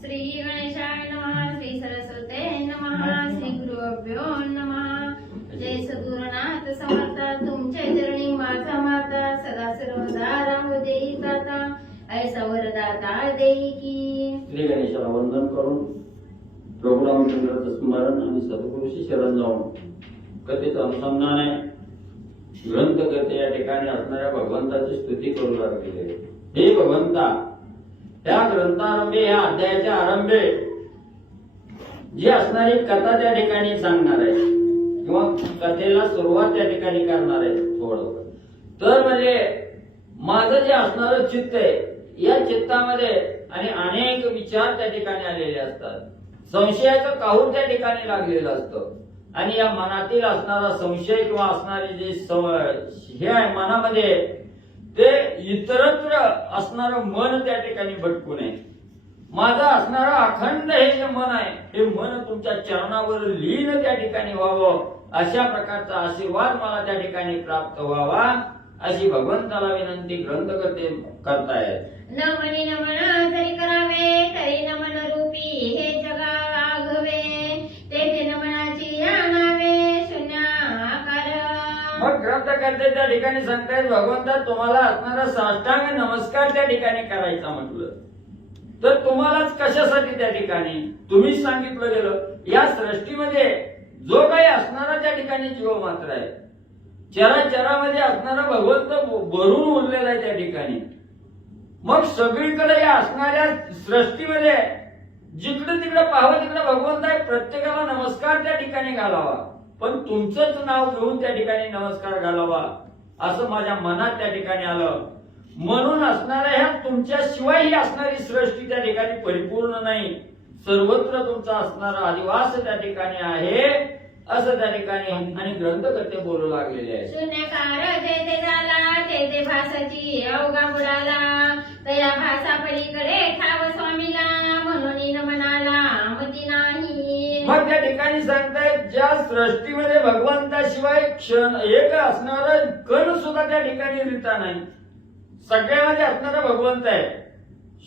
श्री गणेशाय नमः, श्री सरस्वते नमः, श्री गुरुभ्यो नमः. जय सद्गुरुनाथ समर्थ. तुमच्या चरणी माझा माता सदा सर्वदा राहू देई दाता, ऐसा वरदाता देई की. श्री गणेशाला वंदन करून प्रभू रामचंद्राचं स्मरण आणि सद्गुरूशी शरण जाऊन कथेचं अनुसंधान आहे. ग्रंथकर्ते या ठिकाणी असणाऱ्या भगवंताची स्तुती करू लागलेली आहे. हे भगवंता, त्या ग्रंथारंभे, या अध्यायाच्या आरंभे जी असणारी कथा त्या ठिकाणी सांगणार आहे किंवा कथेला सुरुवात त्या ठिकाणी करणार आहे थोडं, तर म्हणजे माझं जे असणारं चित्त आहे, या चित्तामध्ये आणि अनेक विचार त्या ठिकाणी आलेले असतात. संशयाचं काहूर त्या ठिकाणी लागलेलं असतं आणि या मनातील असणारा संशय किंवा असणारे जे हे आहे मनामध्ये, ते इतरत्र असणारं मन त्या ठिकाणी भटकू नये. माझं असणारं अखंड हे जे मन आहे, हे मन तुमच्या चरणावर लीन त्या ठिकाणी व्हावं, अशा प्रकारचा आशीर्वाद मला त्या ठिकाणी प्राप्त व्हावा, अशी भगवंताला विनंती ग्रंथकर्ते करतायत. नमनी नमन जरी करावे तरी नमन रूपी हे जगा आघवे, तेथे नमनाची आणावे शून्याकार. मग ग्रंथकर्ते त्या ठिकाणी सांगतायत, भगवंता तुम्हाला असणारा साष्टांग नमस्कार त्या ठिकाणी करायचा म्हटलं तर तुम्हालाच कशासाठी त्या ठिकाणी तुम्हीच सांगितलं गेलं. या सृष्टीमध्ये जो काही असणारा त्या ठिकाणी जीव मात्र आहे, चराचरामध्ये असणारा भगवंत भरून उरलेला आहे त्या ठिकाणी. मग सगळीकडे या असणाऱ्या सृष्टीमध्ये जिकडे तिकडे पाहावं तिकडे भगवंत आहे, प्रत्येकाला नमस्कार त्या ठिकाणी घालावा, पण तुमचंच नाव घेऊन त्या ठिकाणी नमस्कार घालावा, असं माझ्या मनात त्या ठिकाणी आलं. म्हणून असणाऱ्या ह्या तुमच्याशिवाय ही असणारी सृष्टी त्या ठिकाणी परिपूर्ण नाही, सर्वत्र तुमचा असणारा अधिवास त्या ठिकाणी आहे, असं त्या ठिकाणी आणि ग्रंथकर्ते बोलू लागलेले आहे. शून्यकार जेथे झाला तेथे भासाची अवघा बुडाला, तया भासा पलीकडे ठाव स्वामीला, म्हणून नमनाला मती नाही. मग त्या ठिकाणी सांगतायत, ज्या सृष्टीमध्ये भगवंताशिवाय क्षण एक असणारा कण सुद्धा त्या ठिकाणी रिता नाही, सगळ्यामध्ये असणारा भगवंत आहे.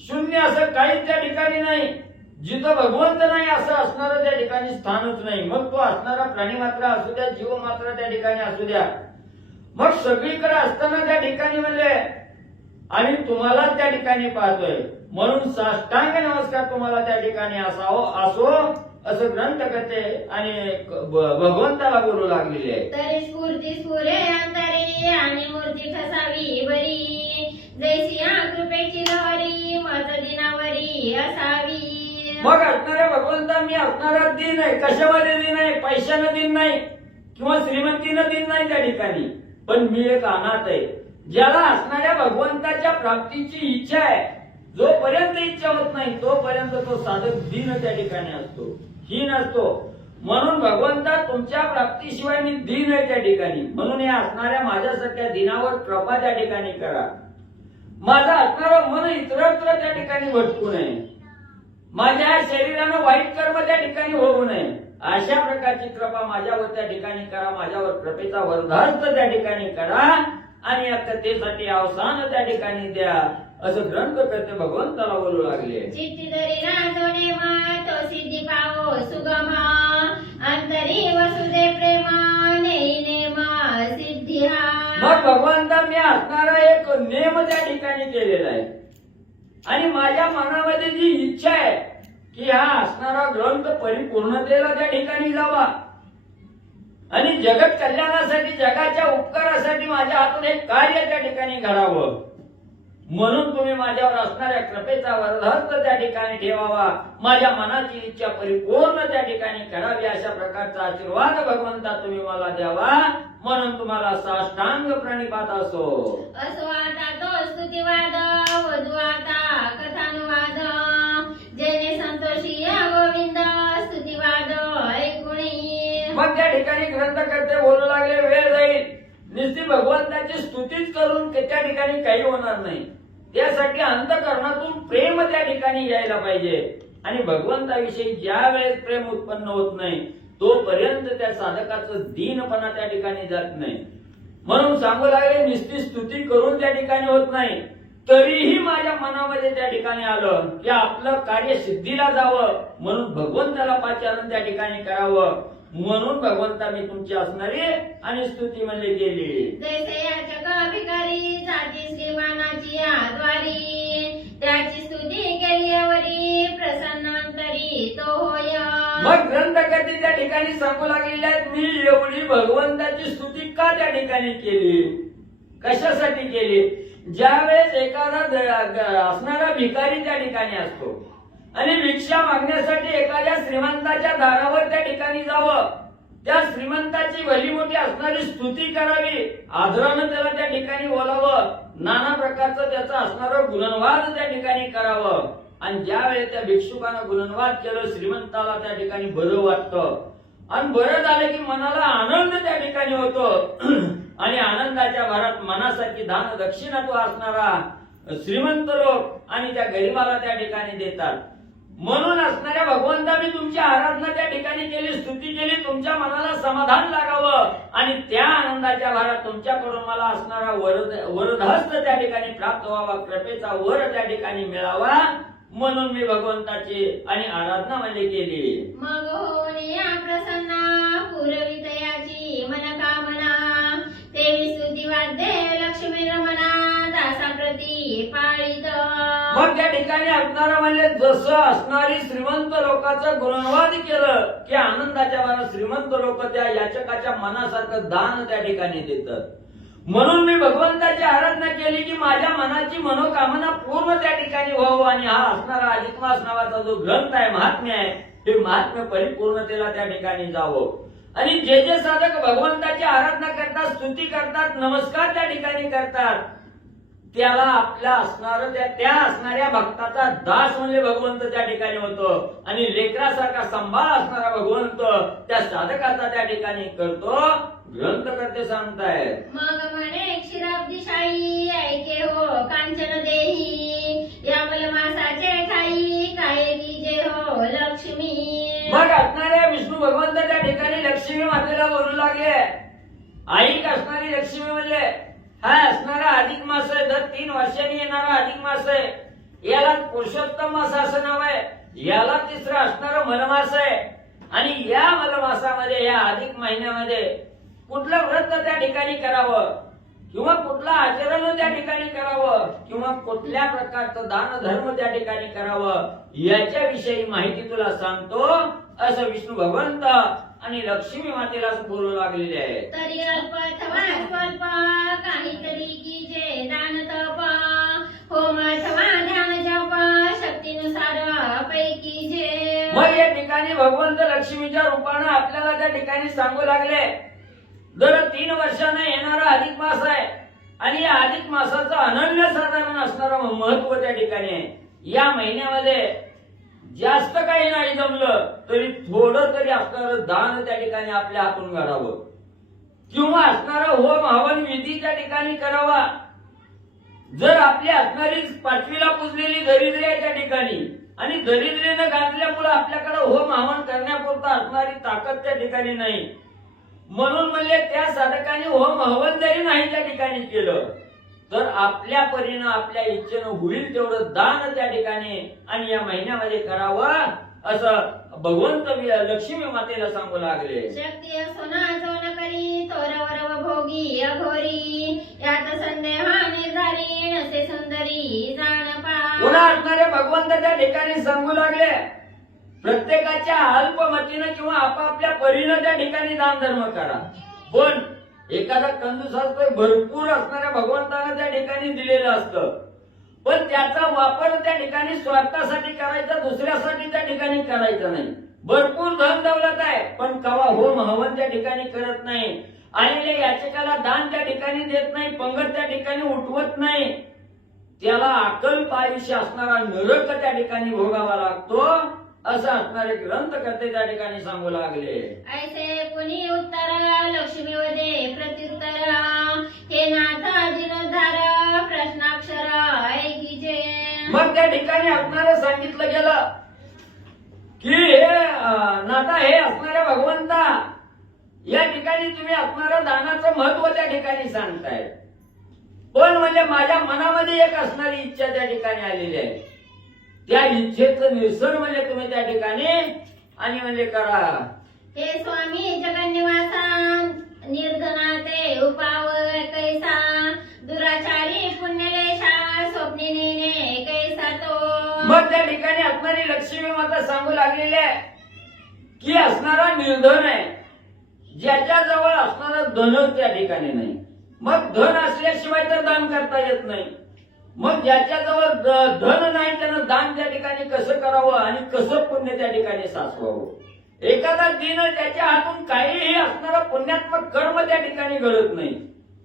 शून्य असं काहीच त्या ठिकाणी नाही, जिथं भगवंत नाही असं असणारं त्या ठिकाणी स्थानच नाही. मग तो असणारा प्राणी मात्र असू द्या, जीव मात्र त्या ठिकाणी असू द्या, मग सगळीकडे असताना त्या ठिकाणी म्हणजे आम्ही तुम्हाला त्या ठिकाणी पाहतोय, म्हणून साष्टांग नमस्कार तुम्हाला त्या ठिकाणी असो असं ग्रंथकर्ते आणि भगवंताला बोलू लागलेले आहे. तरी स्फूर्ती स्फुरे अंतरी आणि मूर्ती ठसावी बरी, जैसी कृपेची लहरी मत दिनावरी असावी. मग असणाऱ्या भगवंता मी असणारा दिन आहे. कशामध्ये दिन आहे? पैशानं दिन नाही किंवा श्रीमंतीनं दिन नाही त्या ठिकाणी, पण मी एक अनाथ आहे. ज्याला असणाऱ्या भगवंताच्या प्राप्तीची इच्छा आहे, जोपर्यंत इच्छा होत नाही तोपर्यंत तो साधक दिन त्या ठिकाणी असतो, हीन असतो. म्हणून भगवंता तुमच्या प्राप्तीशिवाय मी दिन आहे त्या ठिकाणी, म्हणून या असणाऱ्या माझ्यासारख्या दिनावर कृपा त्या ठिकाणी करा. माझं असणारं मन इतरत्र त्या ठिकाणी भटकू नये, माझ्या शरीरानं वाईट कर्म त्या ठिकाणी होऊ नये, अशा प्रकारची कृपा माझ्यावर त्या ठिकाणी करा. माझ्यावर कृपेचा वरदास्त त्या ठिकाणी करा आणि या कथेसाठी अवसान त्या ठिकाणी द्या, असं ग्रंथकर्ते भगवंताला बोलू लागले. चित्ती धरी राजोने तो सिद्धी पावो सुगमा, अंतरी वसुदे प्रेमा नेई नेमा सिद्धी हा. मग भगवंता मी असणारा एक नेम त्या ठिकाणी केलेला आहे आणि माझ्या मनामध्ये जी इच्छा आहे की हा असणारा ग्रंथ परिपूर्णतेला त्या ठिकाणी जावा आणि जगत कल्याणासाठी, जगाच्या उपकारासाठी माझ्या हातून एक कार्य त्या ठिकाणी घडावं, म्हणून तुम्ही माझ्यावर असणाऱ्या कृपेचा वरदहस्त त्या ठिकाणी ठेवावा, माझ्या मनाची इच्छा परिपूर्ण त्या ठिकाणी करावी, अशा प्रकारचा आशीर्वाद भगवंता तुम्ही मला द्यावा, म्हणून तुम्हाला साष्टांग प्रणिपात असो. असो आता तो स्तुतिवाद वधुवाता कथानुवाद, जेने संतोषी गोविंद स्तुतिवाद ऐकुणी. मग त्या ठिकाणी ग्रंथकर्ते बोलू लागले, वेळ जाईल, नुसती भगवंताची स्तुतीच करून त्या ठिकाणी काही होणार नाही, त्यासाठी अंतःकरणातून प्रेम त्या ठिकाणी यायला पाहिजे. आणि भगवंताविषयी ज्या वेळेस प्रेम उत्पन्न होत नाही तोपर्यंत त्या साधकाचं दीनपणा त्या ठिकाणी जात नाही. म्हणून सांगू लागले, नुसती स्तुती करून त्या ठिकाणी होत नाही, तरीही माझ्या मनामध्ये त्या ठिकाणी आलं की आपलं कार्य सिद्धीला जावं म्हणून भगवंताला पाचारण त्या ठिकाणी करावं, म्हणून भगवंता मी तुमची असणारी आणि स्तुती म्हणले केली. जैसे याचक भिकारी जाती श्रीमानाची आद्वारी, त्याची स्तुती केल्यावरी प्रसन्नांतरी तो होय. मग ग्रंथकर्ते त्या ठिकाणी सांगू लागलेले आहेत, मी एवढी भगवंताची स्तुती का त्या ठिकाणी केली, कशासाठी केली. ज्या वेळेस एखादा असणारा भिकारी त्या ठिकाणी असतो आणि भिक्षा मागण्यासाठी एखाद्या श्रीमंताच्या दारावर त्या ठिकाणी जावं, त्या श्रीमंताची भली मोठी असणारी स्तुती करावी, आदरानं त्याला त्या ठिकाणी बोलावं, नाना प्रकारचं त्याचं असणारं गुणनवाद त्या ठिकाणी करावं. आणि ज्या वेळेस त्या भिक्षुकानं गुणनवाद केलं, श्रीमंताला त्या ठिकाणी बरं वाटतं आणि बरं झालं की मनाला आनंद त्या ठिकाणी होतो आणि आनंदाच्या भरात मनासारखी दान दक्षिणा तो असणारा श्रीमंत लोक आणि त्या गरीबाला त्या ठिकाणी देतात. म्हणून असणाऱ्या भगवंता मी तुमची आराधना त्या ठिकाणी केली, स्तुती केली, तुमच्या मनाला समाधान लागावं आणि त्या आनंदाच्या भरात तुमच्याकडून मला असणारा वरदहस्त त्या ठिकाणी प्राप्त व्हावा, कृपेचा वर त्या ठिकाणी मिळावा, म्हणून मी भगवंताची आणि आराधना म्हणजे केली. मग होऊन या प्रसन्ना पूर्वितयाची मनकामना, देवी स्तुती वाद्ये लक्ष्मी रमणा दासा प्रती पाळीत. मग त्या ठिकाणी असणारा म्हणजे जसं असणारी श्रीमंत लोकांचं गुणनवाद केलं की आनंदाच्या भरात श्रीमंत लोक त्या याचकाच्या मनासारखं दान त्या ठिकाणी देतात. म्हणून मी भगवंताची आराधना केली की माझ्या मनाची मनोकामना पूर्ण त्या ठिकाणी व्हावं आणि हा असणारा अधिक मास नावाचा जो ग्रंथ आहे, महात्म्य आहे, ते महात्म्य परिपूर्णतेला त्या ठिकाणी जावं आणि जे जे साधक भगवंताची आराधना करतात, स्तुती करतात, नमस्कार त्या ठिकाणी करतात, त्याला आपल्या असणार त्या असणाऱ्या भक्ताचा दास म्हणजे भगवंत त्या ठिकाणी होतो आणि लेकरासारखा सांभाळ असणारा भगवंत त्या साधकाचा त्या ठिकाणी करतो. ग्रंथकर्ते सांगतायत, मग म्हणे क्षीराब्दिशाही ऐके हो कांचन देही, या मलमासाचे ठाई काय कीजे हो लक्ष्मी. मग असणाऱ्या विष्णू भगवंत त्या ठिकाणी लक्ष्मी मातेला बोलू लागले. ऐक असणारी लक्ष्मी म्हणजे हा असणारा अधिक मास आहे, दर 3 वर्षांनी येणारा अधिक मास आहे, याला पुरुषोत्तम मास असं नाव आहे, याला तिसरा असणारा मलमास आहे आणि या मलमासामध्ये या अधिक महिन्यामध्ये कुठलं व्रत त्या ठिकाणी करावं किंवा कुठलं आचरण त्या ठिकाणी करावं किंवा कुठल्या प्रकारचं दान धर्म त्या ठिकाणी करावं याच्याविषयी माहिती तुला सांगतो, असं विष्णू भगवंत आणि लक्ष्मी मातेला बोलू लागलेले आहे. तरी अल्प अथवा स्वल्प काहीतरी की जे दान तप, होम अथवा ध्यान जप शक्तीनुसार पैकी जे. मग या ठिकाणी भगवंत लक्ष्मीच्या रूपानं आपल्याला त्या ठिकाणी सांगू लागले, दर 3 वर्षाने येणारा अधिक मास आहे आणि या अधिक मासाचं अनन्यसाधारण असणारं महत्व त्या ठिकाणी आहे. या महिन्यामध्ये जास्त काही नाही जमलं तरी थोडं तरी असणारं दान त्या ठिकाणी आपल्या हातून घडावं किंवा असणारा होम हवन विधी त्या ठिकाणी करावा. जर आपली असणारी 5वीला पुजलेली दरिद्री आहे त्या ठिकाणी आणि दरिद्रीनं गांजल्यामुळे आपल्याकडे होम हवन करण्यापुरता असणारी ताकद त्या ठिकाणी नाही, म्हणून म्हणजे त्या साधकाने होम हवन जरी नाही त्या ठिकाणी केलं तर आपल्या परीनं आपल्या इच्छेनं होईल तेवढं दान त्या ठिकाणी आणि या महिन्यामध्ये करावं, असं भगवंत लक्ष्मी मातेला सांगू लागले. शक्ती सोना जोन करी तोरवर भोगी अघोरी, यात संदेह निर्धारी नसे सुंदरी जाण पा. पुन्हा असणारे भगवंत त्या ठिकाणी सांगू लागले, प्रत्येकाच्या अल्पमतीनं किंवा आपापल्या परीनं त्या ठिकाणी दान धर्म करा, पण एखादा कंजूस असतो, भरपूर असणाऱ्या भगवंतानं त्या ठिकाणी दिलेलं असतं, पण त्याचा वापर त्या ठिकाणी स्वार्थासाठी करायचा, दुसऱ्यासाठी त्या ठिकाणी करायचा नाही. भरपूर धन दौलत आहे पण कवा होम हवन त्या ठिकाणी करत नाही, आलेल्या याचकाला दान त्या ठिकाणी देत नाही, पंगत त्या ठिकाणी उठवत नाही, त्याला अकल्प आयुष्य असणारा नरक त्या ठिकाणी भोगावा लागतो, असं असणारे ग्रंथकर्ते त्या ठिकाणी सांगू लागले. ऐसे कुणी उत्तर लक्ष्मी वदे प्रत्युत्तर, हे नाथ जीर्णोद्धार प्रश्नाक्षर ऐकीजे. मग त्या ठिकाणी असणारं सांगितलं गेलं की हे नाथा, हे असणाऱ्या भगवंता, या ठिकाणी तुम्ही असणारं दानाचं महत्व त्या ठिकाणी सांगताय. पण म्हणजे माझ्या मनामध्ये एक असणारी इच्छा त्या ठिकाणी आलेली आहे. त्या इच्छेचं निरसन म्हणजे तुम्ही त्या ठिकाणी आणि म्हणजे करा. हे स्वामी जगन्निवासा निर्धना ते उपाव कैसा दुराचारी पुण्यलेशा स्वप्ने नेणे कैसा तो. मग त्या ठिकाणी असणारी लक्ष्मी माता सांगू लागलेली आहे की असणारा निर्धन आहे, ज्याच्या जवळ असणारा धनच त्या ठिकाणी नाही. मग धन असल्याशिवाय तर दान करता येत नाही. मग ज्याच्याजवळ धन नाही त्यानं दान त्या ठिकाणी कसं करावं आणि कसं पुण्य त्या ठिकाणी साचवावं. एखादा दिन त्याच्या हातून काहीही असणारं पुण्यात्मक कर्म त्या ठिकाणी घडत नाही.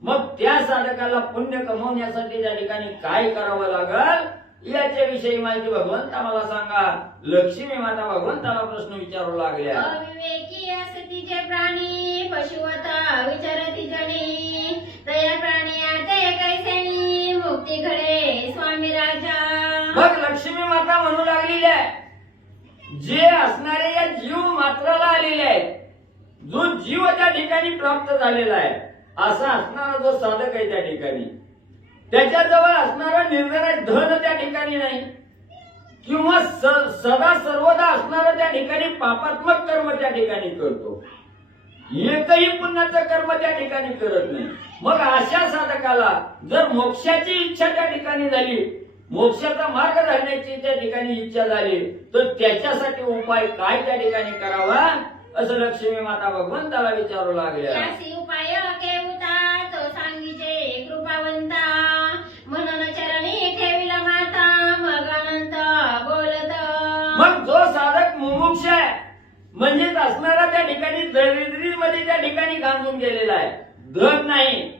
मग त्या साधकाला पुण्य कमवण्यासाठी त्या ठिकाणी काय करावं लागल याच्याविषयी माहिती भगवंत आम्हाला सांगा. लक्ष्मी माता भगवंताला प्रश्न विचारू लागल्या. अविवेकी असती जे प्राणी पशुवता विचारती जनी तया प्राणी ते कैसेनी मुक्ती घडे स्वामी राजा. मग लक्ष्मी माता म्हणू लागलेली आहे जे असणारे या जीव मात्राला आलेले आहेत, जो जीव त्या ठिकाणी प्राप्त झालेला आहे असा असणारा जो साधक आहे त्या ठिकाणी त्याच्याजवळ असणारा निर्धन धन त्या ठिकाणी नाही किंवा सदा सर्वदा असणारं त्या ठिकाणी पापात्मक कर्म त्या ठिकाणी करतो, एकही पुण्याचं कर्म त्या ठिकाणी करत नाही. मग अशा साधकाला जर मोक्षाची इच्छा त्या ठिकाणी झाली, मोक्षाचा मार्ग धरण्याची त्या ठिकाणी इच्छा झाली तर त्याच्यासाठी उपाय काय त्या ठिकाणी करावा असं लक्ष्मी माता भगवंताला विचारू लागल्या. यासी उपाय केवता तो सांगीचे कृपावंता म्हणून चरणी ठेविला माता मग अनंत बोलत. मग जो साधक मुमुक्ष आहे म्हणजेच असणारा त्या ठिकाणी दरिद्रीमध्ये त्या ठिकाणी गांजून गेलेला आहे, धन नाही,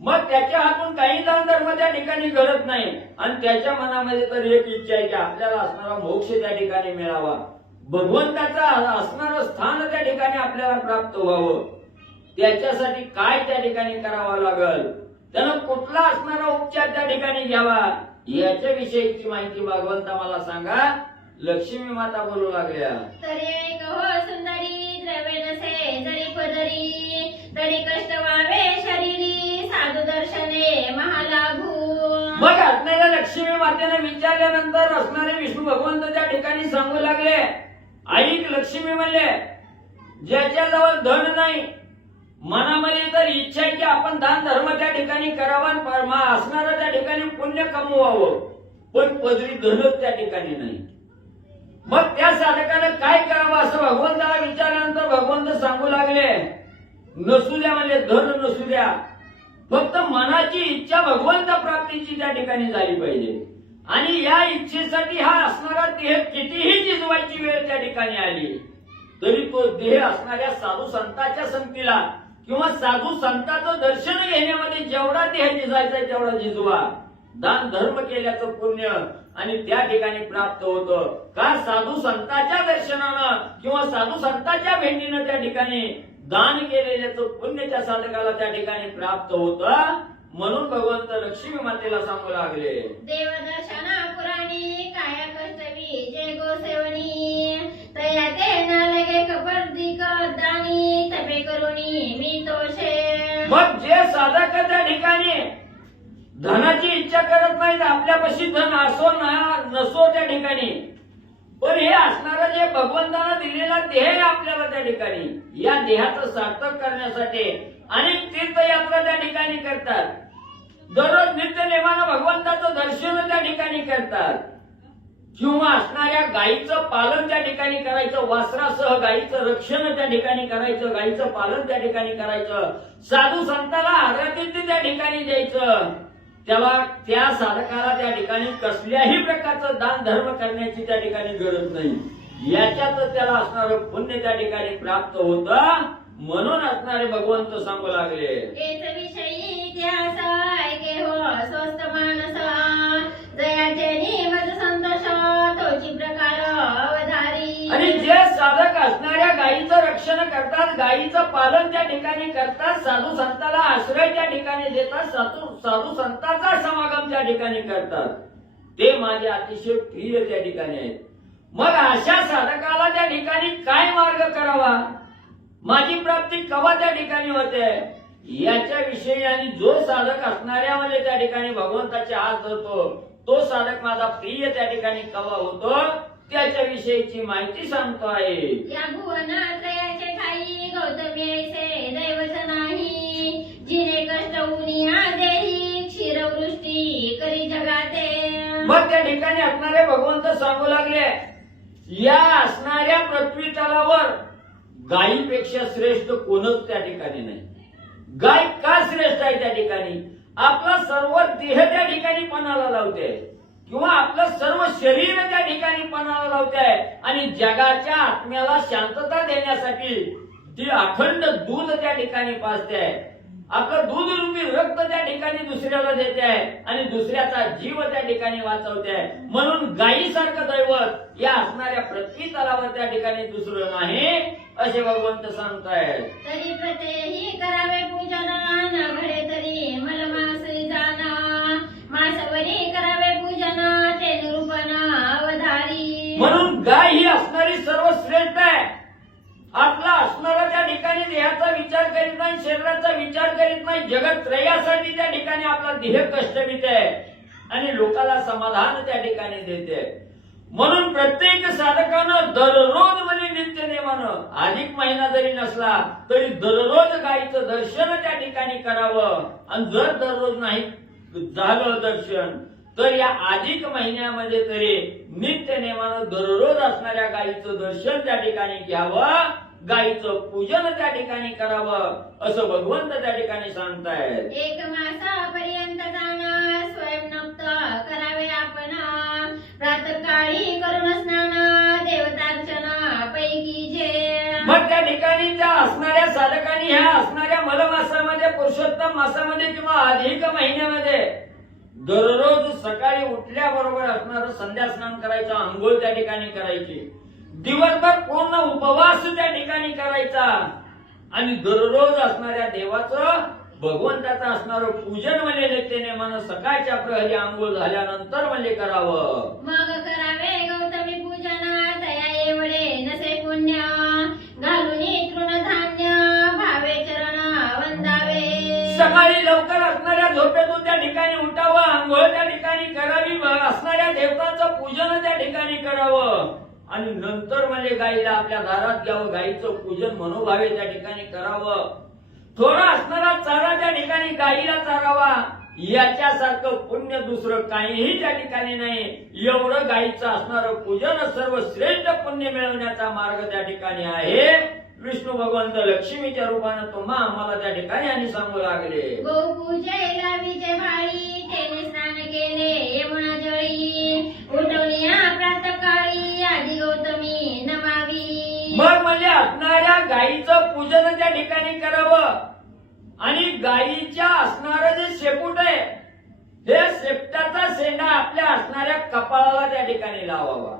मग त्याच्या हातून काही दान धर्म त्या ठिकाणी घडत नाही आणि त्याच्या मनामध्ये तर एक इच्छा आहे की आपल्याला असणारा मोक्ष त्या ठिकाणी मिळावा, भगवंताचा असणारं स्थान त्या ठिकाणी आपल्याला प्राप्त व्हावं. त्याच्यासाठी काय त्या ठिकाणी करावं लागल, त्यानं कुठला असणारा उपचार त्या ठिकाणी घ्यावा याच्याविषयीची माहिती भगवंता मला सांगा. लक्ष्मी माता बोलू लागल्या. तरी एक हो सुंदरी द्रव्य नसे जरी पदरी तरी कष्ट व्हावे शरीरी साधू दर्शने महालाभू. मग असणाऱ्या लक्ष्मी मातेने विचारल्यानंतर असणारे विष्णू भगवंत त्या ठिकाणी सांगू लागले. ऐक लक्ष्मी म्हणले, ज्याच्याजवळ धन नाही, मनामध्ये तर इच्छा आहे की आपण दान धर्म त्या ठिकाणी करावा, असणारं त्या ठिकाणी पुण्य कमवावं, पण पदरी धनच त्या ठिकाणी नाही. मग त्या साधकानं काय करावं असं भगवंताला विचारल्यानंतर भगवंत सांगू लागले, नसू द्या म्हणजे धन नसू द्या, फक्त मनाची इच्छा भगवंत प्राप्तीची त्या ठिकाणी झाली पाहिजे. आणि या इच्छेसाठी हा असणारा देह कितीही जिजवायची वेळ त्या ठिकाणी आली तरी तो देह असणाऱ्या साधू संतांच्या संगतीला किंवा साधू संतांचं दर्शन घेण्यामध्ये जेवढा देह जिजायचा तेवढा जिजवा. दान धर्म केल्याचं पुण्य आणि त्या ठिकाणी प्राप्त होतं. का साधू संतांच्या दर्शनानं किंवा साधू संतांच्या भेटीनं त्या ठिकाणी दान केलेल्याचं पुण्य त्या साधकाला त्या ठिकाणी प्राप्त होतं. म्हणून भगवंत लक्ष्मी मातेला सांगू लागले. देवदर्शना पुराणी काया कष्टवी जय गोसेवनी तया ते न लगे कपर्दिक दानी तपे करुणी मी तोषे. मग जे साधक त्या ठिकाणी धनाची इच्छा करत नाहीत, आपल्यापाशी धन असो नसो त्या ठिकाणी, पण हे असणारं जे भगवंतानं दिलेला देह आहे आपल्याला त्या ठिकाणी, या देहाचं सार्थक करण्यासाठी अनेक तीर्थयात्रा त्या ठिकाणी करतात. दररोज नित्य नेमानं भगवंताचं दर्शन त्या ठिकाणी करतात किंवा असणाऱ्या गायीचं पालन त्या ठिकाणी करायचं, वासरासह गायीचं रक्षण त्या ठिकाणी करायचं, गायीचं पालन त्या ठिकाणी करायचं, साधू संताला आराध्य त्या ठिकाणी द्यायचं. त्याला त्या साधकाला त्या ठिकाणी कसल्याही प्रकारचं दान धर्म करण्याची त्या ठिकाणी गरज नाही. याच्यातच त्याला असणारं पुण्य त्या ठिकाणी प्राप्त होतं. म्हणून असणारे भगवंत सांगू लागले. एच विषयी इतिहास ऐके हो स्वस्त मानस दयाचे निमज संतोष तोची प्रकार अवधारी. आणि जे साधक असणाऱ्या गायीचं रक्षण करतात, गायीचं पालन त्या ठिकाणी करतात, साधू संताला आश्रय त्या ठिकाणी देतात, साधू संतांचा समागम त्या ठिकाणी करतात, ते माझे अतिशय प्रिय त्या ठिकाणी आहेत. मग अशा साधकाला त्या ठिकाणी काय मार्ग करावा, माझी प्राप्ती कवा त्या ठिकाणी होते, याच्याविषयी आणि जो साधक असणाऱ्या म्हणजे त्या ठिकाणी भगवंताचे हात धरतो तो साधक माझा प्रिय त्या ठिकाणी कवा होतो त्याच्याविषयीची माहिती सांगतो आहे. या भुवनात्रयाचे ठाई गौतमी ऐसे दैवच नाही, जिने कष्ट उनिया देही क्षीरवृष्टी करी जगाते. मग त्या ठिकाणी असणारे भगवंत सांगू लागले या असणाऱ्या पृथ्वी तलावर गायीपेक्षा श्रेष्ठ कोणच त्या ठिकाणी नाही. गाय का श्रेष्ठ आहे त्या ठिकाणी? आपला सर्व देह त्या ठिकाणी पणाला लावते किंवा आपलं सर्व शरीर त्या ठिकाणी पणाला लावते आणि जगाच्या आत्म्याला शांतता देण्यासाठी ती अखंड दूध त्या ठिकाणी पाजते. आपलं दूध रूपी रक्त त्या ठिकाणी दुसऱ्याला देते आहे आणि दुसऱ्याचा जीव त्या ठिकाणी वाचवते. म्हणून गायीसारखं दैवत या असणाऱ्या पृथ्वी तलावर त्या ठिकाणी दुसरं नाही असे भगवंत सांगतायत. तरी प्रत्येही करावे पूजन, न घडे तरी मलमासरी जाना, मासवरी करावे पूजन ते निरूपण अवधारी. म्हणून गाय ही असणारी सर्वश्रेष्ठ आहे. आपला असणारा त्या ठिकाणी देहाचा विचार करीत नाही, शरीराचा विचार करीत नाही, जगत त्रयासाठी त्या ठिकाणी आपला देह कष्टवित आहे आणि लोकाला समाधान त्या ठिकाणी देते. म्हणून प्रत्येक साधकानं दररोज म्हणजे नित्य नेमानं अधिक महिना जरी नसला तरी दररोज गायीचं दर्शन त्या ठिकाणी करावं. आणि जर दररोज नाही झालं दर्शन तर या अधिक महिन्यामध्ये तरी नित्य नेमानं दररोज असणाऱ्या गायीचं दर्शन त्या ठिकाणी घ्यावं, गायीचं पूजन त्या ठिकाणी करावं असं भगवंत त्या ठिकाणी सांगतायत. एक मासापर्यंत जाणं स्वयंमुक्त करावे आपण, प्रातःकाळी करून स्नान देवतार्चना पैकी जे. मग त्या ठिकाणी त्या असणाऱ्या साधकांनी ह्या असणाऱ्या मलमासामध्ये पुरुषोत्तम मासामध्ये किंवा अधिक महिन्यामध्ये दररोज सकाळी उठल्याबरोबर असणारं संध्या स्नान करायचं, आंघोळ त्या ठिकाणी करायची, दिवसभर पूर्ण उपवास त्या ठिकाणी करायचा आणि दररोज असणाऱ्या देवाचं भगवंताचं असणारं पूजन म्हणजे नित्यनेमानं सकाळच्या प्रहरी आंघोळ झाल्यानंतर म्हणजे करावं. मग करावे गौतमी पूजन तया एवढे नसे पुण्य, घालून तृणधान्य भावे चरण वंदावे. सकाळी लवकर असणाऱ्या झोपेतून त्या ठिकाणी उठावं, आंघोळ त्या ठिकाणी करावी, असणाऱ्या देवतांचं पूजन त्या ठिकाणी करावं आणि नंतर म्हणजे गायीला आपल्या दारात घ्यावं, गायीचं पूजन मनोभावे त्या ठिकाणी करावं. थोडा असणारा चारा त्या ठिकाणी गायीला चारावा. याच्यासारखं पुण्य दुसरं काहीही त्या ठिकाणी नाही. एवढं गायीचं असणारं पूजन सर्वश्रेष्ठ पुण्य मिळवण्याचा मार्ग त्या ठिकाणी आहे. विष्णू भगवंत लक्ष्मीच्या रूपानं तुम्हा आम्हाला त्या ठिकाणी आणि सांगू लागले. गोपूजेला विजय भाळी तेने स्नान केले यमुना जळी, उठवल्या प्रातःकाळी आधी गौतमी नमावी. मग म्हणजे असणाऱ्या गायीचं पूजन त्या ठिकाणी करावं आणि गायीच्या असणारं जे शेपूट आहे हे शेपटाचा शेंडा आपल्या असणाऱ्या कपाळाला त्या ठिकाणी लावावा.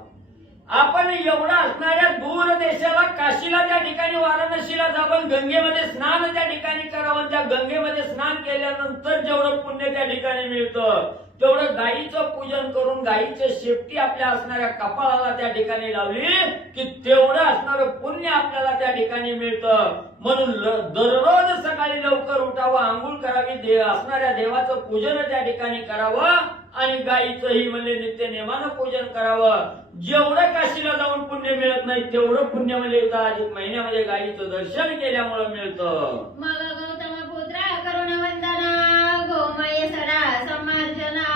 आपण एवढा असणाऱ्या दूर देशाला काशीला त्या ठिकाणी वाराणसीला जाऊन गंगेमध्ये स्नान त्या ठिकाणी करावं. त्या गंगेमध्ये स्नान केल्यानंतर जेवढं पुण्य त्या ठिकाणी मिळतं तेवढं गायीचं पूजन करून गायीचे शेपटी आपल्या असणाऱ्या कपाळाला त्या ठिकाणी लावली की तेवढं असणारं पुण्य आपल्याला त्या ठिकाणी मिळतं. म्हणून दररोज सकाळी लवकर उठावं, आंघोळ करावी, असणाऱ्या देवाचं पूजन त्या ठिकाणी करावं आणि गायीचंही म्हणजे नित्य नेमानं पूजन करावं. जेवढं काशीला जाऊन पुण्य मिळत नाही तेवढं पुण्य म्हणजे अधिक महिन्यामध्ये गायीचं दर्शन केल्यामुळे मिळतं. मग गौतम पुत्रा करुण वंदना गोमय सडा समार्जना,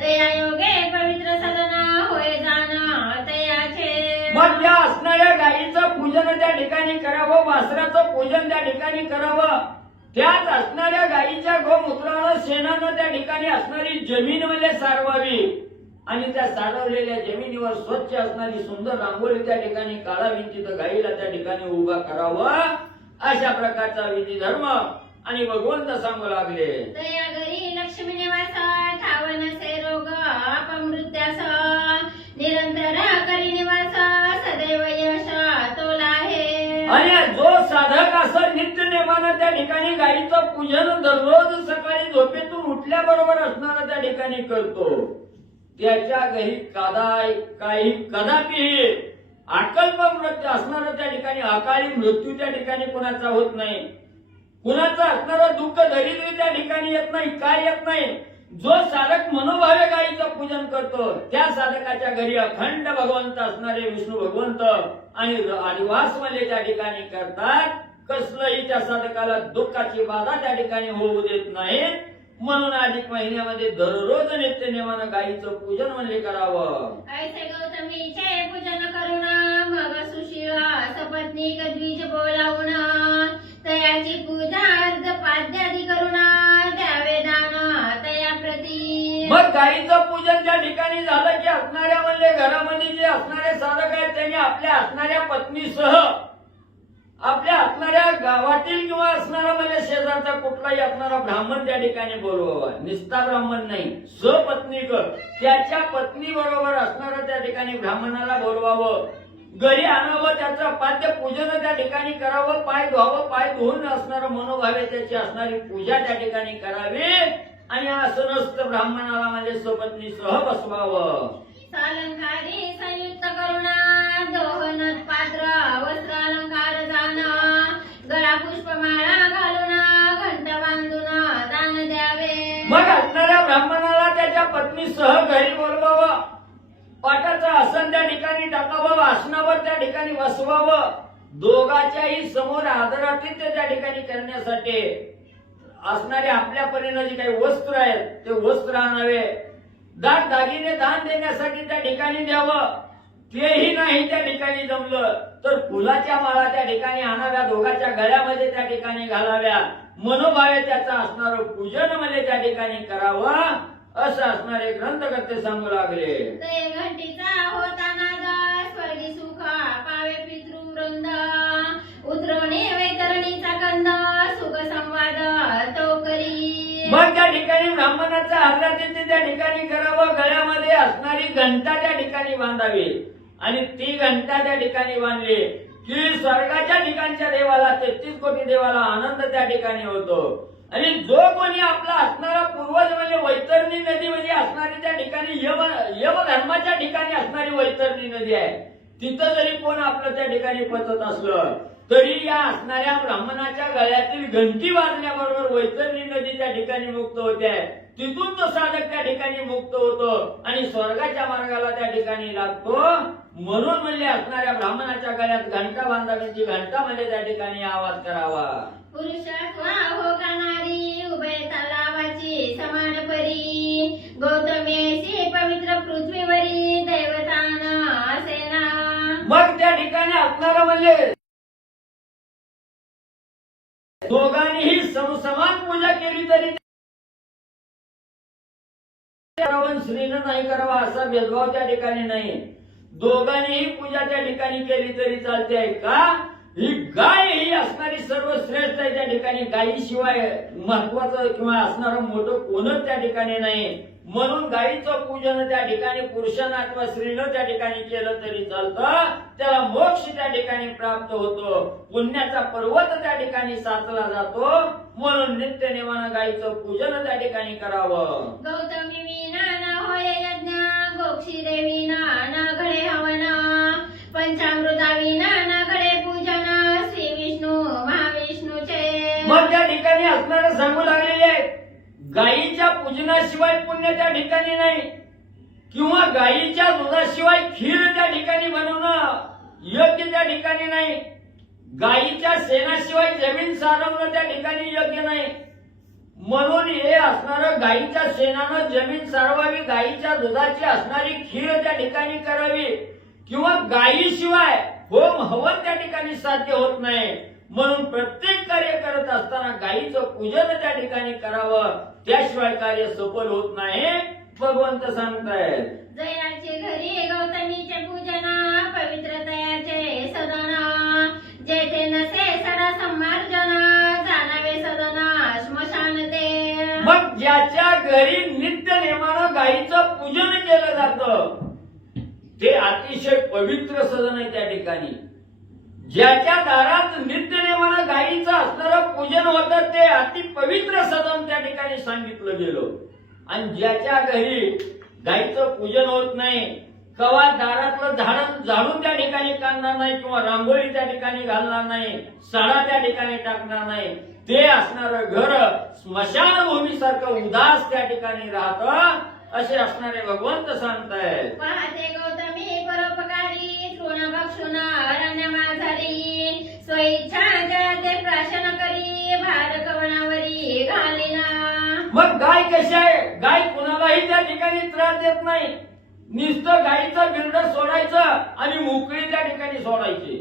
तया योगे पवित्र सदना होय जाना तयाचे. मग त्या असणाऱ्या गायीचं पूजन त्या ठिकाणी करावं, वासराचं पूजन त्या ठिकाणी करावं. त्यात असणाऱ्या गायीच्या गोमूत्रानं शेणानं त्या ठिकाणी असणारी जमीन म्हणजे सारवावी आणि त्या सारवलेल्या जमिनीवर स्वच्छ असणारी सुंदर रांगोळी त्या ठिकाणी काढावी, तिथं गायीला त्या ठिकाणी उभा करावं. अशा प्रकारचा विधी धर्म आणि भगवंत सांगू लागले. तया घरी लक्ष्मी निवास ठावन से रोग अपमृत्यास, निरंतर करी निवास सदैव यश तोला आहे. आणि जो साधक असं नित्य नेमानं त्या ठिकाणी गायीचं पूजन दररोज सकाळी झोपेतून उठल्याबरोबर असणारा त्या ठिकाणी करतो त्याच्या घरी काही कदापि अकल्प मृत्यू असणारा त्या ठिकाणी अकाली मृत्यू त्या ठिकाणी कोणाचा होत नाही. कुणाचं असणारं दुःख दरिद्री त्या ठिकाणी येत नाही. काय येत नाही? जो साधक मनोभावे गायीचं पूजन करतो त्या साधकाच्या घरी अखंड भगवंत असणारे विष्णू भगवंत आणि आदिवास मध्ये त्या ठिकाणी करतात. कसलंही त्या साधकाला दुःखाची बाधा त्या ठिकाणी होऊ देत नाही. म्हणून अधिक महिन्यामध्ये दररोज नित्य नेमानं गायीचं पूजन म्हणले करावं. ऐसे गौतमीचे पूजन करून मग सुशिवा सपत्नीक द्विज बोलावून तयाची पूजा अर्ध पाद्यादी करून द्यावे दान तया प्रती. मग गायीचं पूजन त्या ठिकाणी झालं की असणाऱ्या म्हणले घरामध्ये जे असणारे साधक आहेत त्यांनी आपल्या असणाऱ्या पत्नीसह आपल्या असणाऱ्या गावातील किंवा असणारा म्हणजे शेजारचा कुठलाही असणारा ब्राह्मण त्या ठिकाणी बोलवावा. निस्ता ब्राह्मण नाही, सपत्नीक त्याच्या पत्नी बरोबर असणारं त्या ठिकाणी ब्राह्मणाला बोलवावं. घरी आणावं, त्याचं पाद्य पूजन त्या ठिकाणी करावं. पाय धुवावं, पाय धुवून असणारं मनोभावे त्याची असणारी पूजा त्या ठिकाणी करावी. आणि असं नसतं ब्राह्मणाला म्हणजे सपत्नी सह बसवावं. सालंकारी संयुक्त करुणा दोहन पात्र वस्त्र अलंकार जाण गळा पुष्पमाळा घालून घंट बांधून दान द्यावे. मग असणाऱ्या ब्राह्मणाला त्याच्या पत्नीसह घरी बोलवावं. पाटाचं आसन त्या ठिकाणी टाकावं, आसनावर त्या ठिकाणी बसवावं. दोघाच्याही समोर आदरातिथ्य त्या ठिकाणी करण्यासाठी असणारे आपल्या परीने जे काही वस्त्र आहेत ते वस्त्र आणावे. दाग दागिने दान देण्यासाठी त्या ठिकाणी द्यावं. तेही नाही त्या ठिकाणी जमलं तर फुलाच्या माळा त्या ठिकाणी आणाव्या, दोघाच्या गळ्यामध्ये त्या ठिकाणी घालाव्या. मनोभावे त्याचं असणारं पूजन म्हणजे त्या ठिकाणी करावं असं असणारे ग्रंथकर्ते सांगू लागले. ते घंटीचा होता नाद स्वर्गी सुख पावे पितृवृंद उतरवणे वैतरणीचा कंद सुख संवाद तो करी. मग त्या ठिकाणी ब्राह्मणाचा आदरातिथ्य त्या ठिकाणी करावं. गळ्यामध्ये असणारी घंटा त्या ठिकाणी बांधावी आणि ती घंटा त्या ठिकाणी बांधली की स्वर्गाच्या ठिकाणच्या देवाला 33 कोटी देवाला आनंद त्या ठिकाणी होतो. आणि जो कोणी आपला असणारा पूर्वज म्हणजे वैतरणी नदी म्हणजे असणारी त्या ठिकाणी यमधर्माच्या ठिकाणी असणारी वैतरणी नदी आहे. तिथं जरी कोण आपलं त्या ठिकाणी पचत असलं तरी या असणाऱ्या ब्राह्मणाच्या गळ्यातील घंटी वाजण्याबरोबर वैतरणी नदी त्या ठिकाणी मुक्त होते. तिथून तो साधक त्या ठिकाणी मुक्त होतो आणि स्वर्गाच्या मार्गाला त्या ठिकाणी लागतो. म्हणून म्हणजे असणाऱ्या ब्राह्मणाच्या गळ्यात घंटा बांधावीची, घंटा म्हणजे त्या ठिकाणी आवाज करावा. पुरुषत्वा हो का नारी उभय तलावाची समान परी गौतमेशी पवित्र पृथ्वीवरी दैवतान असेना. मग त्या ठिकाणी असणारं म्हणजे दोघांनीही समसमान पूजा केली तरी स्त्रीनं नाही करावा असा भेदभाव त्या ठिकाणी नाही. दोघांनीही पूजा त्या ठिकाणी केली तरी चालते. आहे का? ही गाय ही असणारी सर्वश्रेष्ठ आहे. त्या ठिकाणी गायीशिवाय महत्वाचं किंवा असणारं मोठं कोणच त्या ठिकाणी नाही. म्हणून गायीचं पूजन त्या ठिकाणी पुरुषानं अथवा स्त्रीनं त्या ठिकाणी केलं तरी चालतं. त्याला मोक्ष त्या ठिकाणी प्राप्त होतो. पुण्याचा पर्वत त्या ठिकाणी साचला जातो. म्हणून नित्य नेमानं गायीचं पूजन त्या ठिकाणी करावं. गौतमी विना न होय यज्ञ गोक्षी देवीना न घडे हवन पंचामृता विना न घडे पूजन श्री विष्णू महाविष्णूचे. मग त्या ठिकाणी असणारं सांगू लागलेले आहे गायीच्या पूजनाशिवाय पुण्य त्या ठिकाणी नाही किंवा गायीच्या दुधाशिवाय खीर त्या ठिकाणी बनवणं योग्य त्या ठिकाणी नाही. गायीच्या शेणाशिवाय जमीन सारवणं त्या ठिकाणी योग्य नाही. म्हणून हे असणारं गायीच्या शेणानं जमीन सारवावी, गायीच्या दुधाची असणारी खीर त्या ठिकाणी करावी किंवा गायीशिवाय होम हवन त्या ठिकाणी साध्य होत नाही. म्हणून प्रत्येक कार्य करत असताना गायीचं पूजन त्या ठिकाणी करावं. त्याशिवाय कार्य सफल होत नाही भगवंत सांगतायत. जयाचे घरी गौतमीचे पूजन पवित्रतयाचे सदन जेथे नसे सडा संमार्जन जाणावे सदन श्मशान ते. मग ज्याच्या घरी नित्य नेमानं गायीचं पूजन केलं जातं ते अतिशय पवित्र सदन आहे. त्या ठिकाणी ज्याच्या दारात नित्य नेमानं गायीचं असणारं पूजन होतं ते अति पवित्र सदन त्या ठिकाणी सांगितलं गेलं. आणि ज्याच्या घरी गायीचं पूजन होत नाही, कवा दारातलं झाडून त्या ठिकाणी काढणार नाही किंवा रांगोळी त्या ठिकाणी घालणार नाही, सडा त्या ठिकाणी टाकणार नाही. ते असणारं घर स्मशानभूमीसारखं उदास त्या ठिकाणी राहतं, असे असणारे भगवंत सांगतायत. पाहते गौतमी परोपकारी तृण बक्षुण अरण्य माझारी स्वइच्छा ते प्राशन करी भार कवनावरी घालिना. मग गाय कशी आहे? गाय कुणालाही त्या ठिकाणी त्रास देत नाही. नुसतं गायीचं बिरडं सोडायचं आणि मोकळी त्या ठिकाणी सोडायची.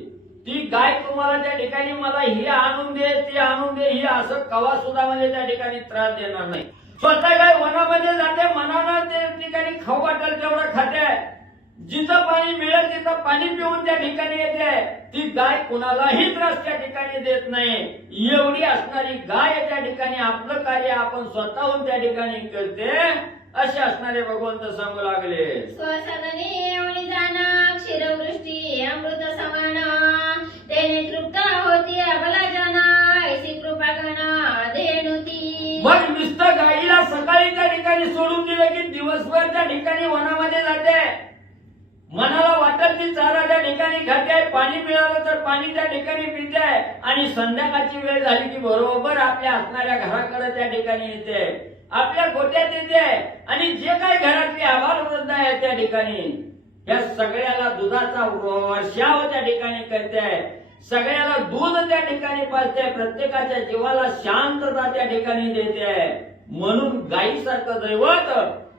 ती गाय तुम्हाला त्या ठिकाणी मला ही आणून दे ती आणून दे ही असं कवा सुद्धा म्हणजे त्या ठिकाणी त्रास देणार नाही. स्वतः गाय वनामध्ये जाते, मनानं त्या ठिकाणी खाऊ वाटेल तेवढं खाते, जिथं पाणी मिळेल तिथं पाणी पिऊन त्या ठिकाणी येते. ती गाय कुणालाही त्रास त्या ठिकाणी देत नाही. एवढी असणारी गाय त्या ठिकाणी आपलं कार्य आपण स्वतःहून त्या ठिकाणी करते, असे असणारे भगवंत सांगू लागले. स्वसदने येऊन जाणं क्षीरवृष्टी अमृत समान तेने तृप्त होती अबला जाना ऐसी कृपा गण धेनुती. मग नुसतं गाईला सकाळी त्या ठिकाणी सोडून दिलं की दिवसभर त्या ठिकाणी वनामध्ये जाते, मनाला वाटत ती चारा त्या ठिकाणी खाते, पाणी मिळालं तर पाणी त्या ठिकाणी पिते आणि संध्याकाळची वेळ झाली की बरोबर आपल्या असणाऱ्या घराकडे त्या ठिकाणी येते, आपल्या गोट्यात येते आणि जे काही घरातली आबालवृद्ध आहे त्या ठिकाणी या सगळ्याला दुधाचा वर्षाव त्या ठिकाणी करते, सगळ्याला दूध त्या ठिकाणी पाजते, प्रत्येकाच्या जीवाला शांतता त्या ठिकाणी देते. म्हणून गायीसारखं दैवत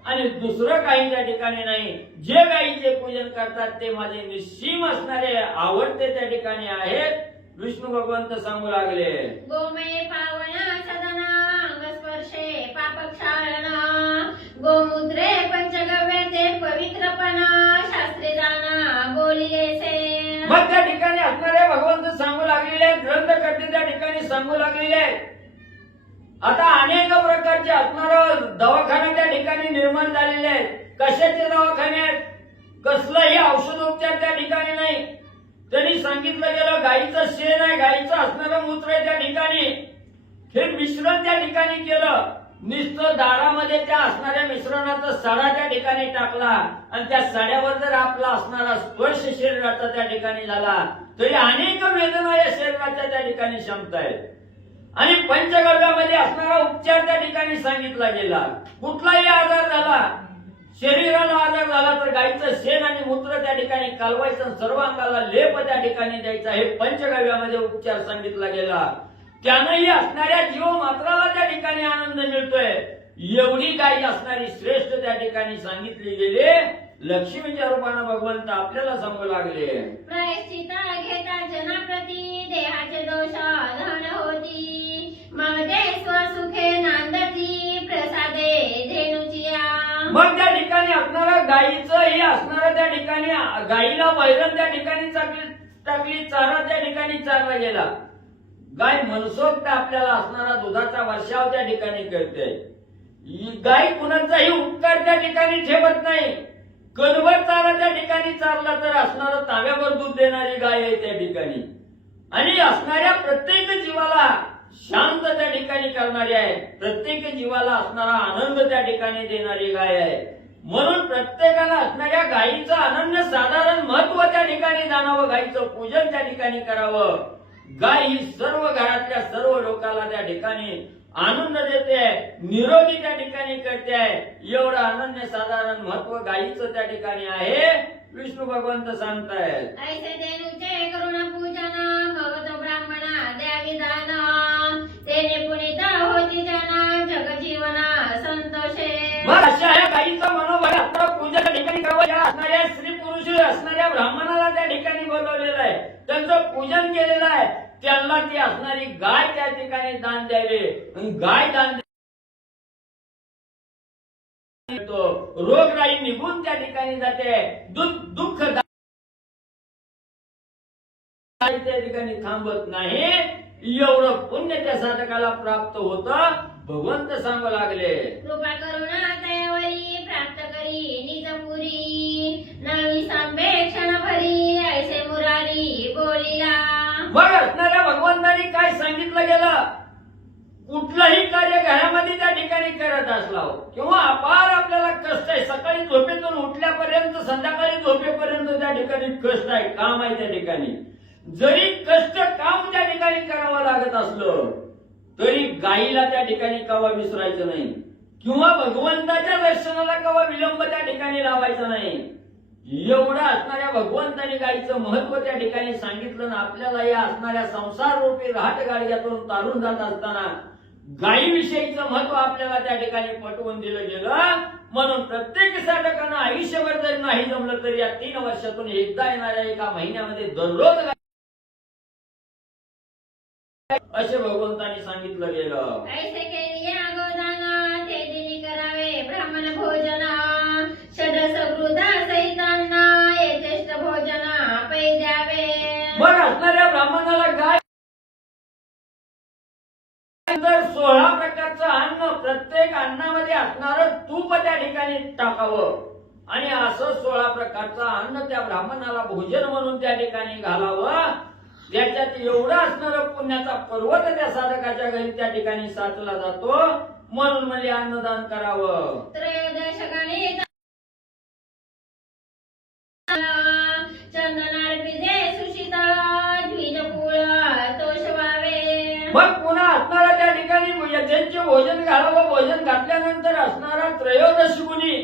आणि दुसरं काही त्या ठिकाणी नाही. जे गायीचे पूजन करतात ते माझे निश्चिम असणारे आवडते त्या ठिकाणी आहेत. विष्णू भगवंत सांगू लागले. गोमय पावन सदन अंगस्पर्शे पापक्षालन गोमूत्रे पंचगव्य ते पवित्रपण शास्त्री जाना बोलिलेसे. मग त्या ठिकाणी असणारे भगवंत सांगू लागलेले, ग्रंथकर्ते त्या ठिकाणी सांगू लागलेले. आता अनेक प्रकारचे असणार दवाखाने त्या ठिकाणी निर्माण झालेले आहेत. कशाचे दवाखाने आहेत? कसलंही औषधोपचार त्या ठिकाणी नाही. त्यांनी सांगितलं गेलं गायीचं शेण आहे, गायीचं असणारं मूत्र आहे त्या ठिकाणी, हे मिश्रण त्या ठिकाणी केलं. नुसतं दारामध्ये त्या असणाऱ्या मिश्रणाचा सडा त्या ठिकाणी टाकला आणि त्या सड्यावर जर आपला असणारा स्पर्श शरीराचा त्या ठिकाणी झाला तरी अनेक वेदना या शरीराच्या त्या ठिकाणी क्षमता आहेत. आणि पंचगव्यामध्ये असणारा उपचार त्या ठिकाणी सांगितला गेला. कुठलाही आजार झाला, शरीराला आजार झाला तर गायीचं शेण आणि मूत्र त्या ठिकाणी कालवायचं, सर्व अंगाला लेप त्या ठिकाणी द्यायचा, हे पंचगव्यामध्ये उपचार सांगितला गेला. त्यानंही असणाऱ्या जीव मात्राला त्या ठिकाणी आनंद मिळतोय. एवढी गायी असणारी श्रेष्ठ त्या ठिकाणी सांगितली गेली. लक्ष्मीच्या रूपानं भगवंत आपल्याला सांगू लागले. प्रायश्चिता घेता जनाप्रती देहाचे दोष धन होती ममते स्वसुखे नांदती प्रसादे धेनुचिया. मग त्या ठिकाणी असणारं गायीचं हे असणारं त्या ठिकाणी गायीला वैरण त्या ठिकाणी टाकली, चारा त्या ठिकाणी चारला गेला. गाय मनसोक्त आपल्याला असणारा दुधाचा वर्षाव त्या ठिकाणी करते. गाय कुणाचाही उपकार त्या ठिकाणी ठेवत नाही. कणभर चारा त्या ठिकाणी चारला तर असणारं तांब्यावर दूध देणारी गाय आहे त्या ठिकाणी आणि असणाऱ्या प्रत्येक जीवाला शांत त्या ठिकाणी करणारी आहे. प्रत्येक जीवाला असणारा आनंद त्या ठिकाणी देणारी गाय आहे. म्हणून प्रत्येकाला असणाऱ्या गायीचं अनन्य साधारण महत्व त्या ठिकाणी जाणावं, गायीचं पूजन त्या ठिकाणी करावं. गाय ही सर्व घरातल्या सर्व लोकांना त्या ठिकाणी आनंद देते, निरोगी त्या ठिकाणी करते. एवढं अनन्य साधारण महत्व गायीचं त्या ठिकाणी आहे. विष्णू भगवंत सांगतायत. ऐसे धेनुचे करुण पूजन भगवत ब्राह्मणा द्यावी दान तेने पुनिता होती जना जगजीवना संतोषे. मग अशा ह्या गायीचं मनोबल असणारं पूजन त्या ठिकाणी करावं. या असणाऱ्या स्त्री पुरुष असणाऱ्या ब्राह्मणाला त्या ठिकाणी बोलवलेलं आहे, त्यांचं पूजन केलेलं आहे. त्यांना ती असणारी गाय त्या ठिकाणी दान द्यावे. गाय दान रोगराई निघून त्या ठिकाणी जाते. दुःख त्या ठिकाणी थांबत नाही. एवढं पुण्य त्या साधकाला प्राप्त होतं. भगवंत सांगू लागले. कृपा करुणा दयावरी प्राप्त करी निजपुरी नवी संवेक्षण भरी ऐसे मुरारी बोलिला. मग असणाऱ्या भगवंतांनी काय सांगितलं गेलं? कुठलंही कार्य घरामध्ये त्या ठिकाणी करत असला किंवा अपार आपल्याला कष्ट आहे, सकाळी झोपेतून उठल्यापर्यंत संध्याकाळी झोपेपर्यंत त्या ठिकाणी कष्ट आहे, काम आहे त्या ठिकाणी. जरी कष्ट काम त्या ठिकाणी करावं लागत असलं तरी गाईला त्या ठिकाणी कवा विसरायचं नाही किंवा भगवंताच्या दर्शनाला कवा विलंब त्या ठिकाणी लावायचा नाही. एवढं असणाऱ्या भगवंताने गाईचं महत्व त्या ठिकाणी सांगितलं ना आपल्याला. या असणाऱ्या संसार रूपी राहट गाडग्यातून तारून जात असताना गायीविषयीचं महत्व आपल्याला त्या ठिकाणी पटवून दिलं गेलं. म्हणून प्रत्येक साधकानं आयुष्यभर जरी नाही जमलं तरी या 3 वर्षातून एकदा येणाऱ्या एका महिन्यामध्ये दररोज असे भगवंतांनी सांगितलं गेलं. ऐसे केली गोदान ते दिनी करावे ब्राह्मण भोजन षडसकृता सहितांना यथेष्ट भोजन पै द्यावे. मग असणाऱ्या ब्राह्मणाला गाय 16 प्रकारचं अन्न, प्रत्येक अन्नामध्ये असणारं तूप त्या ठिकाणी टाकावं आणि असं 16 प्रकारचं अन्न त्या ब्राह्मणाला भोजन म्हणून त्या ठिकाणी घालावं. त्याच्यात एवढं असणारं पुण्याचा पर्वत त्या साधकाच्या घरी त्या ठिकाणी साचला जातो. म्हणून म्हणजे अन्नदान करावं. त्रयोदशकाने चंदनार्पिते सुशीतळ द्विजकुळ तोषवावे. मग पुन्हा असणारा त्या ठिकाणी यज्ञाचे भोजन घालावं. भोजन घातल्यानंतर असणारा त्रयोदशी गुणी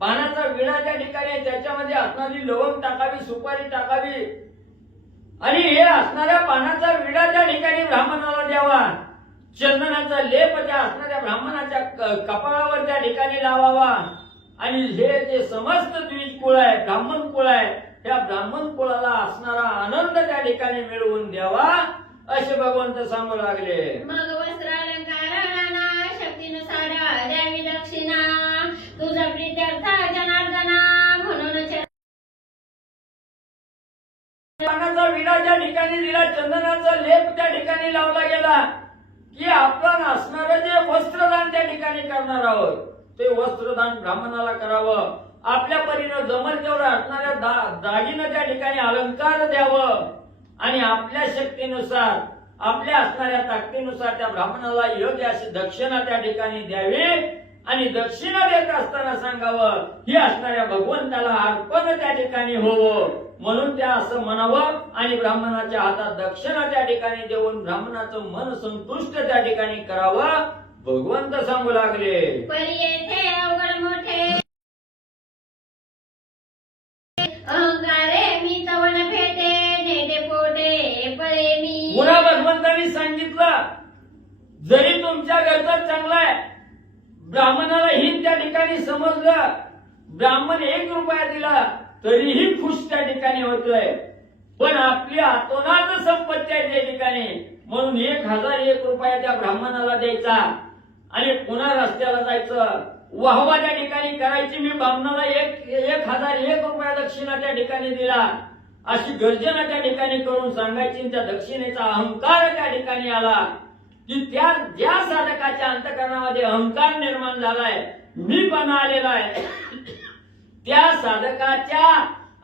पानाचा विडा त्या ठिकाणी त्याच्यामध्ये असणारी लवंग टाकावी, सुपारी टाकावी आणि हे असणाऱ्या पानाचा विडा त्या ठिकाणी ब्राह्मणाला द्यावा. चंदनाचा लेप त्या असणाऱ्या ब्राह्मणाच्या कपाळावर त्या ठिकाणी लावावा आणि हे जे समस्त द्विज कुळ आहे, ब्राह्मण कुळ आहे, त्या ब्राह्मण कुळाला असणारा आनंद त्या ठिकाणी मिळवून द्यावा असे भगवंत सांगू लागले. मग वस्त्र अलंकार शक्तीनुसार द्यावी दक्षिणा तुझा प्रीत्यर्थ जनार्दना. म्हणून पानाचा विडा ज्या ठिकाणी दिला, चंदनाचा लेप त्या ठिकाणी लावला गेला की आपण असणारं जे वस्त्रदान त्या ठिकाणी करणार आहोत ते वस्त्रदान ब्राह्मणाला करावं. आपल्या परीनं जमल तेवढं असणाऱ्या दागिनं त्या ठिकाणी अलंकार द्यावं आणि आपल्या शक्तीनुसार आपल्या असणाऱ्या ताकदीनुसार त्या ब्राह्मणाला योग्य अशी दक्षिणा त्या ठिकाणी द्यावी आणि दक्षिणा देत असताना सांगावं ही असणाऱ्या भगवंताला अर्पण त्या ठिकाणी होवं. म्हणून त्या असं म्हणावं आणि ब्राह्मणाच्या हातात दक्षिणा त्या ठिकाणी देऊन ब्राह्मणाचं मन संतुष्ट त्या ठिकाणी करावं भगवंत सांगू लागले. परी येथे अवघड मोठे अहंकारे मी तवन फेटे नेटे पोटे पळे मी. पुन्हा भगवंतांनी सांगितलं जरी तुमच्या घरचं चांगलं आहे, ब्राह्मणाला हित त्या ठिकाणी समजलं, ब्राह्मण 1 रुपया दिला तरीही खुश त्या ठिकाणी होतोय, पण आपली आतोनात संपत्ती आहे त्या ठिकाणी म्हणून 1001 रुपया त्या ब्राह्मणाला द्यायचा आणि पुन्हा रस्त्याला जायचं, वाहवा त्या ठिकाणी करायची. मी ब्राह्मणाला 1001 रुपया दक्षिणा त्या ठिकाणी दिला अशी गर्जना त्या ठिकाणी करून सांगायची. त्या दक्षिणेचा अहंकार त्या ठिकाणी आला की त्या ज्या साधकाच्या अंतःकरणामध्ये अहंकार निर्माण झालाय, मी पण आलेला आहे, त्या साधकाच्या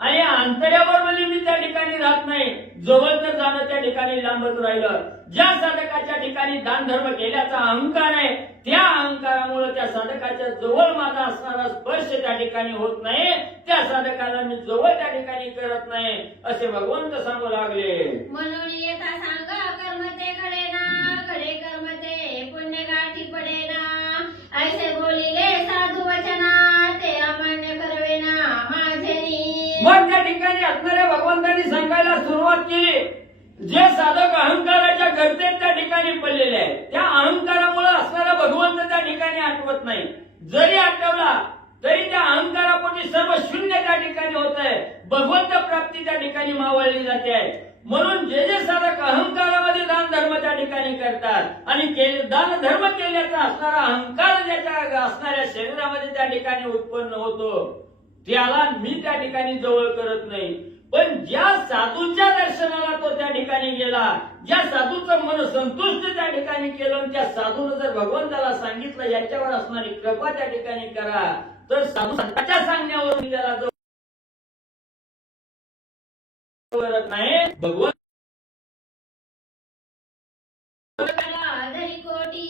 आणि अंतर्यावर म्हणजे मी त्या ठिकाणी राहत नाही, जवळ तर जाणं त्या ठिकाणी लांबच राहिलं. ज्या साधकाच्या ठिकाणी दान धर्म केल्याचा अहंकार आहे त्या अहंकारामुळे त्या साधकाच्या जवळ माझा असणारा स्पर्श त्या ठिकाणी होत नाही, त्या साधकाला मी जवळ त्या ठिकाणी करत नाही असे भगवंत सांगू लागले. म्हणून येता सांगा कर्म ते घडेना घडे कर्म ते पुण्य गाठी पडेना. ऐसे बोलिले साधू वचना ते अमान्य करवेना माझे. मग त्या ठिकाणी असणाऱ्या भगवंतांनी सांगायला सुरुवात केली. जे साधक अहंकाराच्या गर्तेत त्या ठिकाणी पडलेले आहेत त्या अहंकारामुळे असणारा भगवंत त्या ठिकाणी आठवत नाही. जरी आठवला तरी त्या अहंकारापोटी सर्व शून्य त्या ठिकाणी होत आहे, भगवंत प्राप्ती त्या ठिकाणी मावळली जाते आहे. म्हणून जे जे साधक अहंकारामध्ये दान धर्म त्या ठिकाणी करतात आणि दान धर्म केल्याचा असणारा अहंकार ज्याच्या असणाऱ्या शरीरामध्ये त्या ठिकाणी उत्पन्न होतो त्याला मी त्या ठिकाणी जवळ करत नाही. पण ज्या साधूच्या दर्शनाला तो त्या ठिकाणी गेला, ज्या साधूचं मन संतुष्ट त्या ठिकाणी केलं, त्या साधूनं जर भगवंताला सांगितलं याच्यावर असणारी कृपा त्या ठिकाणी करा, तर साधू संतांच्या सांगण्यावरून त्याला जवळ करत नाही. भगवंत धरी कोटी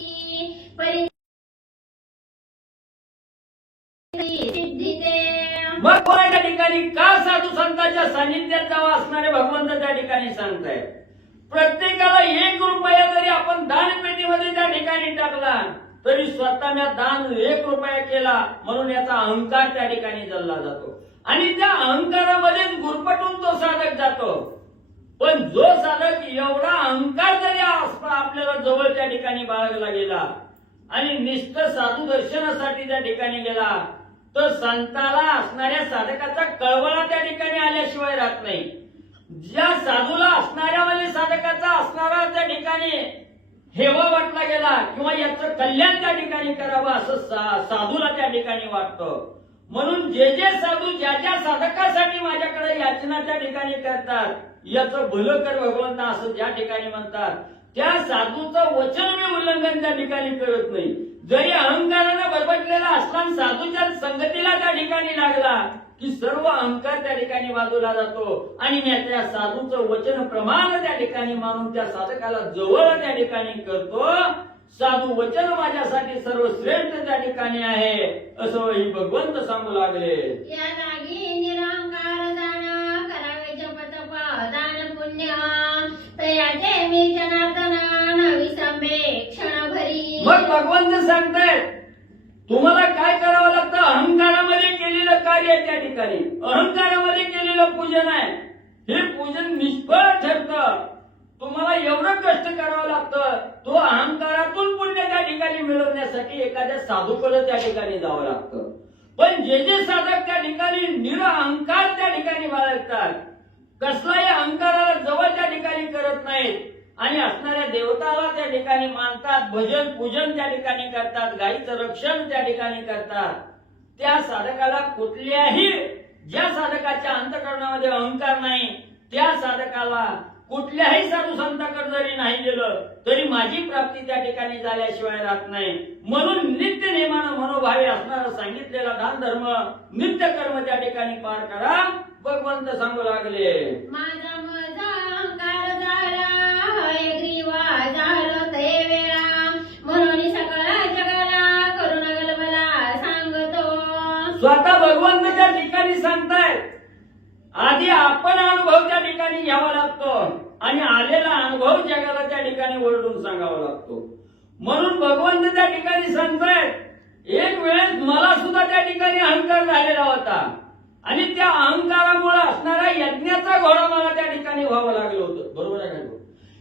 मग कोणाच्या ठिकाणी का साधू संतांच्या सानिध्यात जावं असणारे भगवंत त्या ठिकाणी सांगतायत. प्रत्येकाला 1 रुपया जरी आपण दानपेटीमध्ये त्या ठिकाणी टाकला तरी स्वतःने दान 1 रुपया केला म्हणून याचा अहंकार त्या ठिकाणी जळला जातो आणि त्या अहंकारामध्येच गुरफटून तो साधक जातो. पण जो साधक एवढा अहंकार जरी आपल्याला जवळ त्या ठिकाणी बाळगला गेला आणि निष्ठ साधू दर्शनासाठी त्या ठिकाणी गेला तर संताला असणाऱ्या साधकाचा कळवळा त्या ठिकाणी आल्याशिवाय राहत नाही. ज्या साधूला असणाऱ्या म्हणजे साधकाचा असणारा त्या ठिकाणी हेवा वाटला गेला किंवा याचं कल्याण त्या ठिकाणी करावं असं साधूला त्या ठिकाणी वाटतं. म्हणून जे साधू ज्या साधकासाठी माझ्याकडे याचना त्या ठिकाणी करतात याचं भलं कर भगवंत असं ज्या ठिकाणी म्हणतात त्या साधूचं वचन मी उल्लंघन त्या ठिकाणी करत नाही. जरी अहंकारानं बरबटलेला असला साधूच्या संगतीला त्या ठिकाणी लागला की सर्व अहंकार त्या ठिकाणी बाजूला जातो आणि मी त्या साधूचं वचन प्रमाण त्या ठिकाणी मानून त्या साधकाला जवळ त्या ठिकाणी करतो. साधू वचन माझ्यासाठी सर्वश्रेष्ठ त्या ठिकाणी आहे असं ही भगवंत सांगू लागले. या जागी निरंकार जाण करावे जप तप दान पुण्य तयाचे मी जनार्दन नविसंबे क्षण भरी. मग भगवंत सांगतायत तुम्हाला काय करावं लागतं. अहंकारामध्ये केलेलं कार्य आहे त्या ठिकाणी अहंकारामध्ये केलेलं पूजन आहे हे पूजन निष्फळ ठरतं. तुम्हाला एवढं कष्ट करावं लागतं. तो अहंकारातून पुण्य त्या ठिकाणी मिळवण्यासाठी एखाद्या साधूकडे त्या ठिकाणी जावं लागतं. पण जे साधक त्या ठिकाणी निरअहंकार त्या ठिकाणी बाळगतात कसलाही अहंकाराला जवळ त्या ठिकाणी करत नाहीत आणि असणाऱ्या देवताला त्या ठिकाणी मानतात भजन पूजन त्या ठिकाणी करतात गायीचं रक्षण त्या ठिकाणी करतात त्या साधकाला कुठल्याही ज्या साधकाच्या अंतःकरणामध्ये अहंकार नाही त्या साधकाला कुठल्याही साधू संतांकडे जरी नाही गेलं तरी माझी प्राप्ती त्या ठिकाणी झाल्याशिवाय राहत नाही. म्हणून नित्य नेमानं मनोभावे असणारा सांगितलेला दान धर्म नित्य कर्म त्या ठिकाणी पार करा भगवंत सांगू लागले. माझा अहंकार झाला हयग्रीवा झालं ते वेळा म्हणून सगळ्या जगाला करुण गलबला सांगतो. स्वतः भगवंत त्या ठिकाणी सांगतायत आधी आपण अनुभव त्या ठिकाणी घ्यावा लागतो आणि आलेला अनुभव जगाला त्या ठिकाणी ओरडून सांगावा लागतो. म्हणून भगवंत त्या ठिकाणी सांगतायत एक वेळेस मला सुद्धा त्या ठिकाणी अहंकार झालेला होता आणि त्या अहंकारामुळे असणारा यज्ञाचा घोडा मला त्या ठिकाणी व्हावं लागलं होतं. बरोबर आहे का.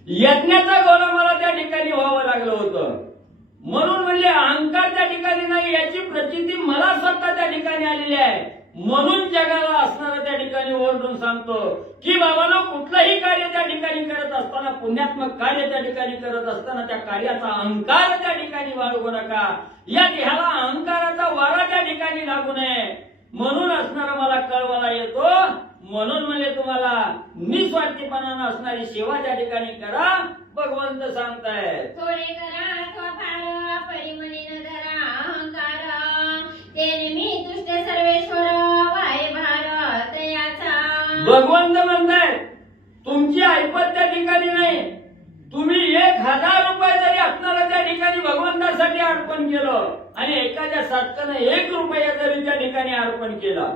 यज्ञाचा घोडा मला त्या ठिकाणी व्हावं लागलं होतं. म्हणून म्हणजे अहंकार त्या ठिकाणी नाही याची प्रचिती मला स्वतः त्या ठिकाणी आलेली आहे. म्हणून जगाला असणारा त्या ठिकाणी ओरडून सांगतो की बाबांनो कुठलंही कार्य त्या ठिकाणी करत असताना पुण्यात्मक कार्य त्या ठिकाणी करत असताना त्या कार्याचा अहंकार त्या ठिकाणी बाळगू नका. या ह्याला अहंकाराचा वारा त्या ठिकाणी लागू नये म्हणून असणारा मला कळवला येतो. म्हणून म्हणजे तुम्हाला निस्वार्थीपणानं असणारी सेवा त्या ठिकाणी करा भगवंत सांगतायत. थोडे करा अथवा फार परिमणी न धरा अहंकार तेने मी दुष्ट सर्वेश्वर वाय भारत याचा. भगवंत म्हणताय तुमची ऐपत त्या ठिकाणी नाही. तुम्ही 1000 रुपये जरी असणारा त्या ठिकाणी भगवंतासाठी अर्पण केलं आणि एखाद्या साधकानं 1 रुपया जरी त्या ठिकाणी अर्पण केला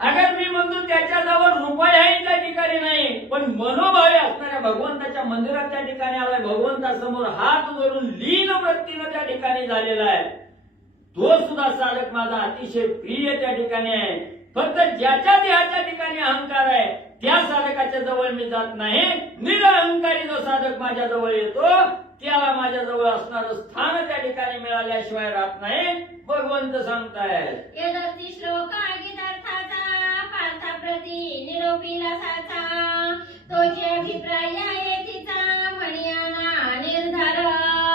अगर मी म्हणतो त्याच्याजवळ रुपयाही त्या ठिकाणी नाही पण मनोभावे असणाऱ्या भगवंताच्या मंदिरात त्या ठिकाणी आलाय भगवंतासमोर हात जोडून लीन वृत्तीनं त्या ठिकाणी झालेला आहे तो सुद्धा साधक माझा अतिशय प्रिय त्या ठिकाणी आहे. फक्त ज्याच्या देहाच्या ठिकाणी अहंकार आहे त्या साधकाच्या जवळ मी जात नाही. निरअहंकारी जो साधक माझ्या जवळ येतो त्याला माझ्या जवळ असणारं स्थान त्या ठिकाणी मिळाल्याशिवाय राहत नाही भगवंत सांगतायत. यदस्ति श्लोक गीतार्थाचा पार्थाप्रती निरोपीला साचा तोचे अभिप्राय येतीचा म्हणियाना निर्धार.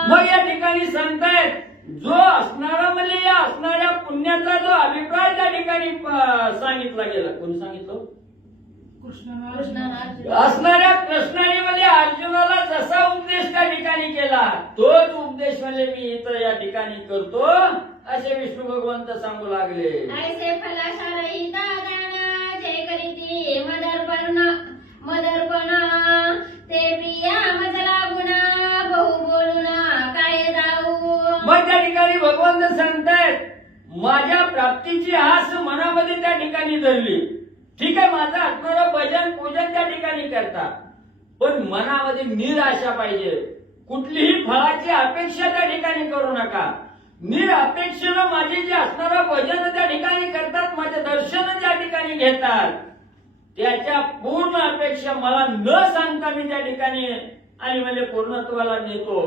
मग या ठिकाणी सांगतायत जो असणारा म्हणजे या असणाऱ्या पुण्याचा जो अभिप्राय त्या ठिकाणी सांगितला गेला. कोणी सांगितलं. असणाऱ्या कृष्णाने म्हणजे अर्जुनाला जसा उपदेश त्या ठिकाणी केला तोच उपदेश म्हणजे मी इथं या ठिकाणी करतो असे विष्णू भगवंत सांगू लागले. ऐसे फलाशारही दादाना जय करीती मदर्पण ते प्रिया मजला गुणा बहु बोलून काय दाऊ. मग त्या ठिकाणी भगवंत सांगतायत माझ्या प्राप्तीची आस मनामध्ये त्या ठिकाणी धरली. ठीक आहे, माझं असणारं भजन पूजन त्या ठिकाणी करता, पण मनामध्ये निराशा पाहिजे. कुठलीही फळाची अपेक्षा त्या ठिकाणी करू नका. निरअपेक्षेनं माझे जे असणारं भजन त्या ठिकाणी करतात, माझे दर्शन त्या ठिकाणी घेतात, त्याच्या पूर्ण अपेक्षा मला न सांगता मी त्या ठिकाणी आणि म्हणजे पूर्णत्वाला नेतो.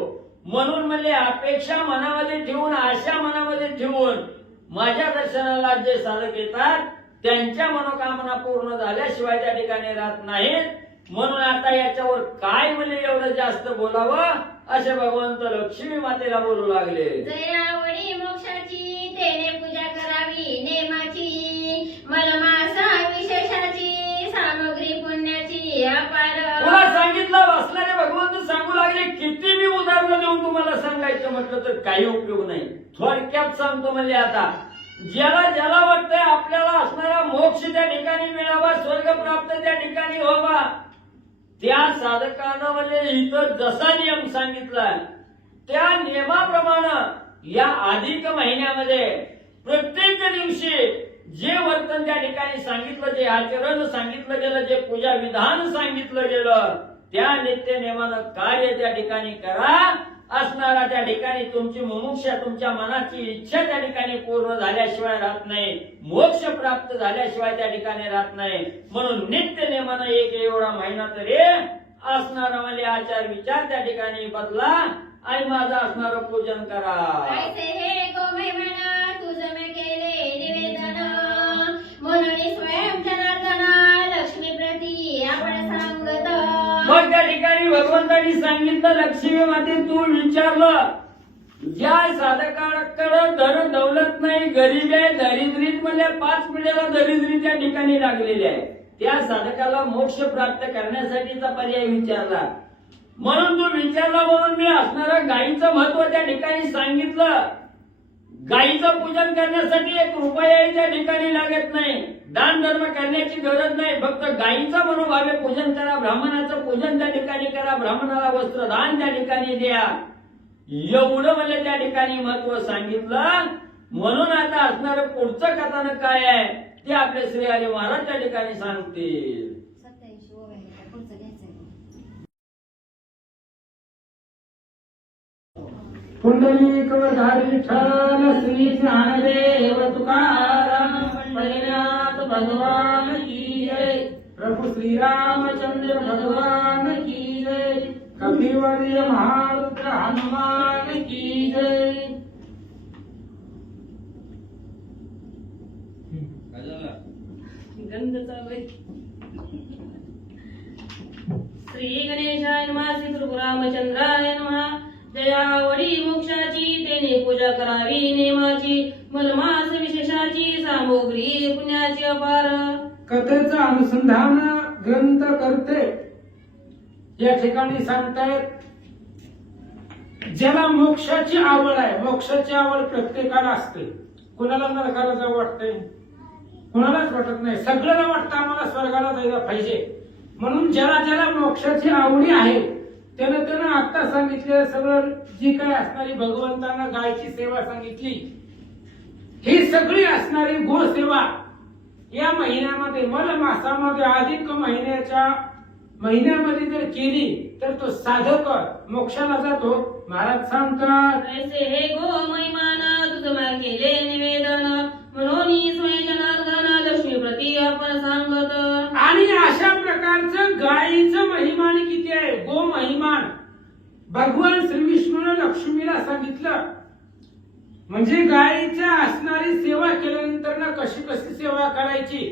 म्हणून म्हणजे अपेक्षा मनामध्ये ठेवून, आशा मनामध्ये ठेवून माझ्या दर्शनाला जे साधक येतात त्यांच्या मनोकामना पूर्ण झाल्याशिवाय त्या ठिकाणी राहत नाहीत. म्हणून आता याच्यावर काय म्हणजे एवढं जास्त बोलावं असे भगवंत लक्ष्मी मातेला बोलू लागले. जयावडी मोक्षाची तेने पूजा करावी नेमाची, मलमासा विशेषाची सामग्री पुण्याची अपार. तुला सांगितलं असणारे भगवंत सांगू लागले. किती मी उदाहरणं देऊन तुम्हाला सांगायचं म्हटलं तर काही उपयोग नाही. थोडक्यात सांगतो म्हणजे आता ज्याला ज्याला वाटतंय आपल्याला असणारा मोक्ष त्या ठिकाणी मिळावा, स्वर्ग प्राप्त त्या ठिकाणी व्हावा, त्या साधकानं म्हणजे इथं जसा नियम सांगितलाय त्या नियमाप्रमाणे या अधिक महिन्यामध्ये प्रत्येक दिवशी जे वर्तन त्या ठिकाणी सांगितलं, जे आचरण सांगितलं गेलं, जे पूजा विधान सांगितलं गेलं, त्या नित्य नियमानं कार्य त्या ठिकाणी करा. असणारा त्या ठिकाणी तुमची मुमुक्षा, तुमच्या मनाची इच्छा त्या ठिकाणी पूर्ण झाल्याशिवाय राहत नाही, मोक्ष प्राप्त झाल्याशिवाय त्या ठिकाणी राहत नाही. म्हणून नित्य नेमानं एक एवढा महिना तरी असणारा म्हणजे आचार विचार त्या ठिकाणी बदला आणि माझं असणारं पूजन करा. ऐसे हे गोमहिमन तुझं मी केले निवेदन, म्हणून स्वयं जनार्दना लक्ष्मी प्रती आपण सांगत. मग त्या ठिकाणी भगवंतांनी सांगितलं, लक्ष्मी माते तू विचारलं, ज्या साधकाकडे धन दौलत नाही, गरीब आहे, दरिद्रीत म्हणजे 5 पिढ्याला दरिद्री त्या ठिकाणी लागलेली आहे, त्या साधकाला मोक्ष प्राप्त करण्यासाठीचा पर्याय विचारला. म्हणून तू विचारला, म्हणून मी असणारं गायीचं महत्व त्या ठिकाणी सांगितलं. गायीचं पूजन करण्यासाठी 1 रुपयाही त्या ठिकाणी लागत नाही, दान धर्म करण्याची गरज नाही, फक्त गायीचं मनोभावे पूजन करा, ब्राह्मणाचं पूजन त्या ठिकाणी करा, ब्राह्मणाला वस्त्रदान त्या ठिकाणी द्या. एवढं म्हणजे त्या ठिकाणी महत्व सांगितलं. म्हणून आता असणारं पुढचं कथानक काय आहे ते आपले श्री हरी महाराज त्या ठिकाणी सांगतील. पुंडलीकवधारी विठ्ठल श्री ज्ञानदेव तुकाराम पंढरीनाथ भगवान की जय. प्रभु श्री रामचंद्र भगवान की जय. कपिवर्य महारुद्र हनुमान की जय. गंध चालू आहे. श्री गणेशाय नमः. श्री रामचंद्राय नमः. जयावडी मोक्षाची तेने पूजा करावी नेमाची, मलमास विशेषाची सामग्री पुण्याची अपार. कथेचं अनुसंधान ग्रंथ करते या ठिकाणी सांगतायत, ज्याला मोक्षाची आवड आहे, मोक्षाची आवड प्रत्येकाला असते. कुणाला नरकाला जावं वाटतंय, कुणालाच वाटत नाही. सगळ्याला वाटतं आम्हाला स्वर्गाला जायला पाहिजे. म्हणून ज्याला ज्याला मोक्षाची आवडी आहे त्यानं आता सांगितलेलं सगळं जी काही असणारी भगवंतांना गायची सेवा सांगितली, ही सगळी असणारी गोसेवा या महिन्यामध्ये मल मासामध्ये अधिक महिन्यामध्ये जर केली तर तो साधक मोक्षाला जातो. महाराज सांगतात, ऐसे हे गो महिमान तुझं मी केले निवेदन, म्हणून स्वयं जनार्दन लक्ष्मी प्रती आपण सांगत. आणि अशा प्रकारचं गायीचं महिमान किती आहे, गो महिमान भगवान श्री विष्णूने लक्ष्मीला सांगितलं. म्हणजे गायीच्या असणारी सेवा केल्यानंतर ना कशी कशी सेवा करायची,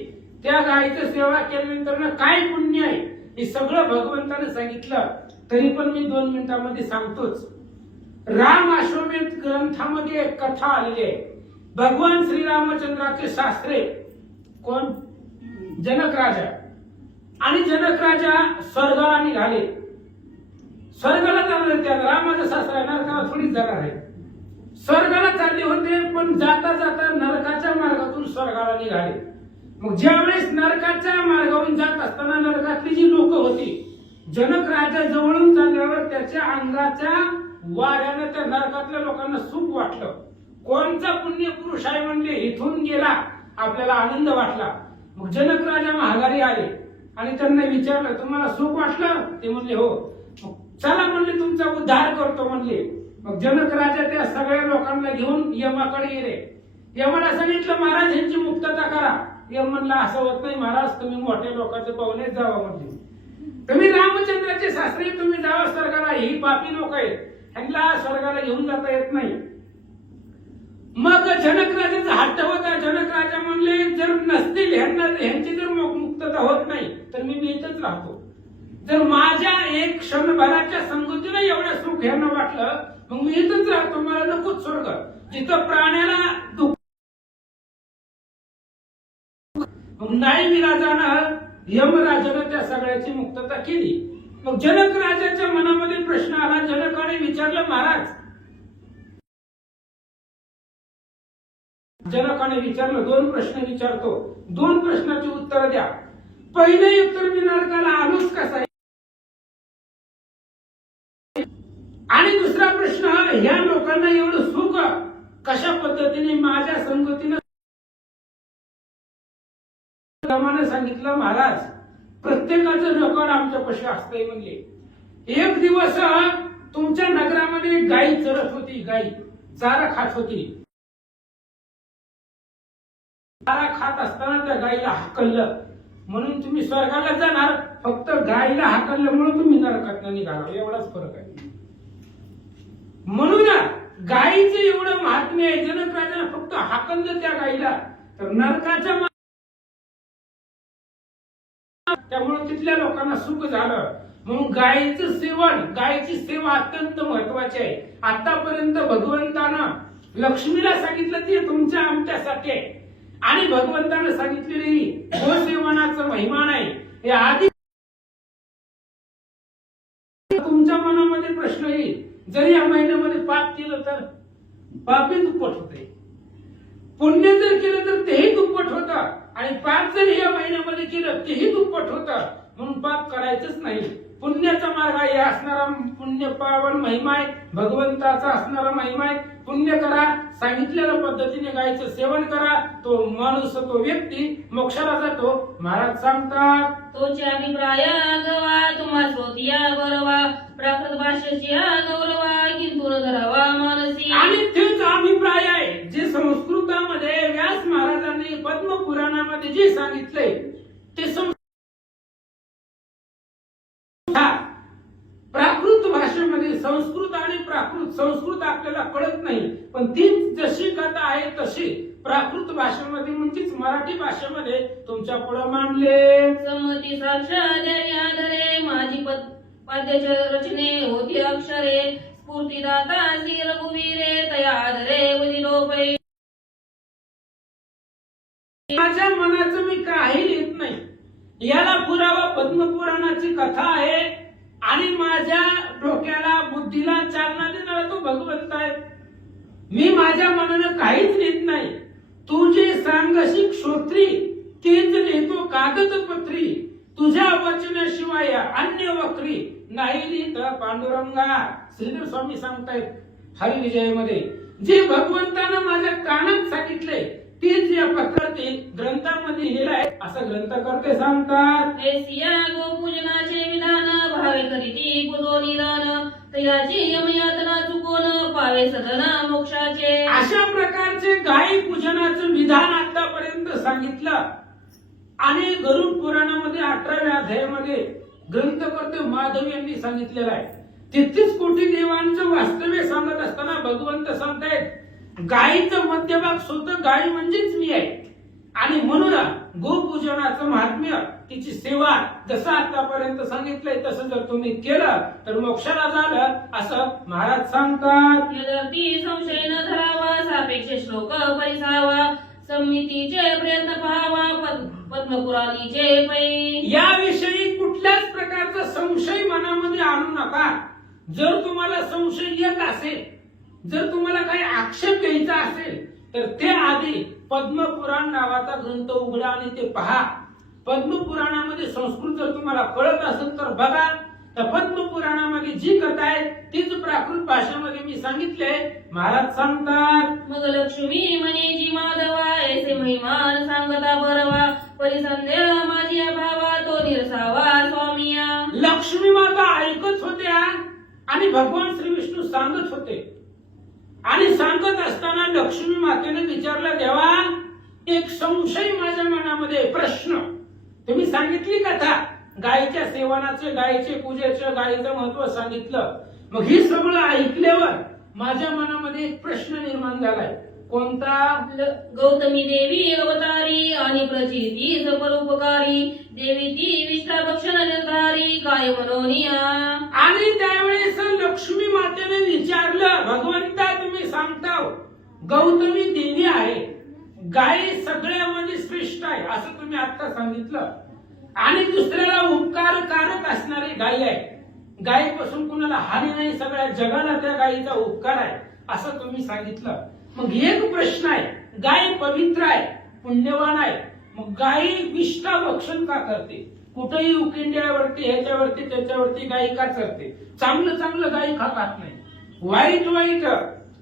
त्या गायीची सेवा केल्यानंतर ना काय पुण्य आहे, हे सगळं भगवंताने सांगितलं. तरी पण मी 2 मिनिटांमध्ये सांगतोच. राम अश्वमेध ग्रंथामध्ये एक कथा आलेली आहे. भगवान श्रीरामचंद्राचे सासरे कोण, जनक राजा. आणि जनक राजा स्वर्गाला निघाले. स्वर्गाला जाणार, त्या रामाचा सासरा नरकाला थोडीच जाणार आहे. स्वर्गाला चालले होते, पण जाता जाता नरकाच्या मार्गातून स्वर्गाला निघाले. मग ज्यावेळेस नरकाच्या मार्गावरून जात असताना नरकातली जी लोक होती, जनक राजा जवळून चालल्यावर त्याच्या अंगाच्या वाऱ्याने त्या नरकातल्या लोकांना सुख वाटलं. कोणचा पुण्य पुरुष आहे म्हणले, इथून गेला आपल्याला आनंद वाटला. मग जनक राजा महागारी आले आणि त्यांना विचारलं, तुम्हाला सुख वाटलं? ते म्हणले हो. मग चला म्हणले, तुमचा उद्धार करतो म्हणले. मग जनक राजा त्या सगळ्या लोकांना घेऊन यमाकडे गेले. यमाला सांगितलं, महाराज यांची मुक्तता करा. यम म्हणला, असं होत नाही महाराज, तुम्ही मोठ्या लोकांचे पाहुणेच जावा म्हणले. तुम्ही रामचंद्राचे सासरे, तुम्ही जावा स्वर्गाला. ही पापी लोक आहेत, ह्यांना स्वर्गाला घेऊन जाता येत नाही. मग जनक राजाचा हट्ट होता. जनक राजा म्हणले, जर नसतील ह्यांची जर मुक्तता होत नाही तर मी इथंच राहतो. जर माझ्या एक क्षणभराच्या संगतीने एवढं सुख ह्यांना वाटलं, मग मी इथंच राहतो. मला नकोच स्वर्ग, जिथं प्राण्याला दुःख. मग नाही विराजानं यमराजानं त्या सगळ्याची मुक्तता केली. मग जनक राजाच्या मनामध्ये प्रश्न आला. जनकाने विचारलं, महाराज, जनकाने विचारलं, 2 प्रश्न विचारतो, 2 प्रश्नाची उत्तर द्या. पहिले उत्तर, मी नरकाला आलोच कसा? आणि दुसरा प्रश्न, ह्या लोकांना एवढं सुख कशा पद्धतीने माझ्या संगतीनं सांगितलं, महाराज प्रत्येकाचं रेकॉर्ड आमच्यापाशी असतंय म्हणले. एक दिवस तुमच्या नगरामध्ये गाई चरत होती. गाई चारा खात होती. चारा खात असताना त्या गाईला हाकललं म्हणून तुम्ही स्वर्गाला जाणार. फक्त गाईला हाकलल्यामुळे तुम्ही नरकात निघाला, एवढाच फरक आहे. म्हणून गाईचं एवढं महात्म्य आहे. जनक राजाने फक्त हाकललं त्या गाईला तर नरकाच्या, त्यामुळे तिथल्या लोकांना सुख झालं. म्हणून गायीचं सेवन, गायीची सेवा अत्यंत महत्वाची आहे. आतापर्यंत भगवंतानं लक्ष्मीला सांगितलं ते तुमच्या आमच्यासाठी आहे, आणि भगवंतानं सांगितलेली गोसेवनाचं महिमान आहे. हे आधी तुमच्या मनामध्ये प्रश्न येईल, जर या महिन्यामध्ये पाप केलं तर पापही दुप्पट होते, पुण्य जर केलं तर तेही दुप्पट होतं, आणि पाप जर या महिन्यामध्ये केलं तेही दुप्पट होतं. म्हणून पाप करायचंच नाही. पुण्याचा मार्ग आहे, असणारा पुण्य पावन महिमा आहे, भगवंताचा असणारा महिमा आहे. पुण्य करा, सांगितलेल्या पद्धतीने गायचं सेवन करा, तो माणूस, तो व्यक्ती मोक्षाला जातो. महाराज सांगतात, तोचे अभिप्राय गवा, तुम्हा श्रोतिया बरवा, प्राकृत भाषेची गौरवा, किंतु न धरावा मानसी. आणि तेच अभिप्राय आहे जे संस्कृतामध्ये व्यास महाराजांनी पद्मपुराणामध्ये जे सांगितलंय ते प्राकृत भाषेमध्ये. संस्कृत आणि प्राकृत, संस्कृत आपल्याला कळत नाही, पण ती जशी कथा आहे तशी प्राकृत भाषेमध्ये म्हणजेच मराठी भाषेमध्ये तुमच्या पुढे मांडले. समती साक्षात देवी आदरे, माझी पद्याच्या रचने होती अक्षरे, स्फूर्तिदाता श्री रघुवीरे, तया आदरे वदिलोपै. माझ्या मनाचं मी काही लिहित नाही, याला पुरावा पद्मपुराणाची कथा आहे, आणि माझ्या डोक्याला बुद्धीला चालना देणारा तो भगवंत आहे. मी माझ्या मनानं काहीच लिहित नाही. तू जे सांगशील श्रोत्री तेच लिहितो कागदपत्री, तुझ्या वचनाशिवाय अन्य वक्री नाही लिहित पांडुरंगा. श्रीधर स्वामी सांगतायत हरिविजयमध्ये, जे भगवंतानं माझ्या कानात सांगितलंय तेच या पत्रातील ग्रंथामध्ये लिहिलंय, असं ग्रंथकर्ते सांगतात. हे सिया गोपूजनाचे विधान, भावे करीती पुजो निदान, तयाची यमयातना चुकोन, पावे सदन मोक्षाचे. अशा प्रकारचे गायी पूजनाचं विधान आतापर्यंत सांगितलं, आणि गरुड पुराणामध्ये 18व्या अध्यायामध्ये ग्रंथकर्ते माधव यांनी सांगितलेलं आहे. 33 कोटी देवांचं वास्तव्य सांगत असताना भगवंत सांगतायत, गायीचं मध्यभाग स्वतः गायी म्हणजेच मी आहे, आणि म्हणून गोपूजनाचं महात्म्य, तिची सेवा जसं आतापर्यंत सांगितलंय तसं जर तुम्ही केलं तर मोक्षाला झालं, असं महाराज सांगतात. यदपि संशय न धरावा, सापेक्ष श्लोक परिसावा, संमितीचे प्रयत्न पहावा, पद्मपुराणीचे पै. याविषयी कुठल्याच प्रकारचा संशय मनामध्ये आणू नका. जर तुम्हाला संशय येत असेल, जर तुम्हाला काही आक्षेप घ्यायचा असेल तर ते आधी पद्मपुराण नावाचा ग्रंथ उघडा आणि ते पहा. पद्मपुराणामध्ये संस्कृत जर तुम्हाला कळत असेल तर बघा. त्या पद्मपुराणामध्ये पाठीमागे जी कथा आहे तीच प्राकृत भाषेमध्ये मी सांगितले. महाराज सांगतात, मग लक्ष्मी म्हणे जी माधवा ऐसे महिमान सांगता बरवा परिसंदेह माझी भावा तो निरसावा स्वामिया. लक्ष्मी माता ऐकत होत्या आणि भगवान श्री विष्णू सांगत होते. आणि सांगत असताना लक्ष्मी मातेने विचारलं, देवा एक संशय माझ्या मनामध्ये, प्रश्न. तुम्ही सांगितली कथा गायीच्या सेवनाचे, गायीचे पूजेचे, गायीचं महत्व सांगितलं. मग ही सगळं ऐकल्यावर माझ्या मनामध्ये एक प्रश्न निर्माण झालाय. कोणता? गौतमी देवी अवतारी आणि प्रचिती परोपकारी देवी ती विष्ठा भक्षण निर्धारी काय मनोनिया. आणि त्यावेळेस लक्ष्मी मातेने विचारलं, भगवंता तुम्ही सांगताव गौतमी देवी आहे, गाय सगळ्यामध्ये श्रेष्ठ आहे असं तुम्ही आता सांगितलं. आणि दुसऱ्याला उपकारकारक असणारी गाय आहे, गायीपासून कुणाला हानी नाही, सगळ्या जगाला त्या गायीचा उपकार आहे असं तुम्ही सांगितलं. मग एक प्रश्न आहे, गाय पवित्र आहे, पुण्यवान आहे, मग गायी विष्ठा भक्षण का करते? कुठेही उकिंड्यावरती ह्याच्यावरती त्याच्यावरती गायी का चरते? चांगलं चांगलं गायी खात नाही, वाईट वाईट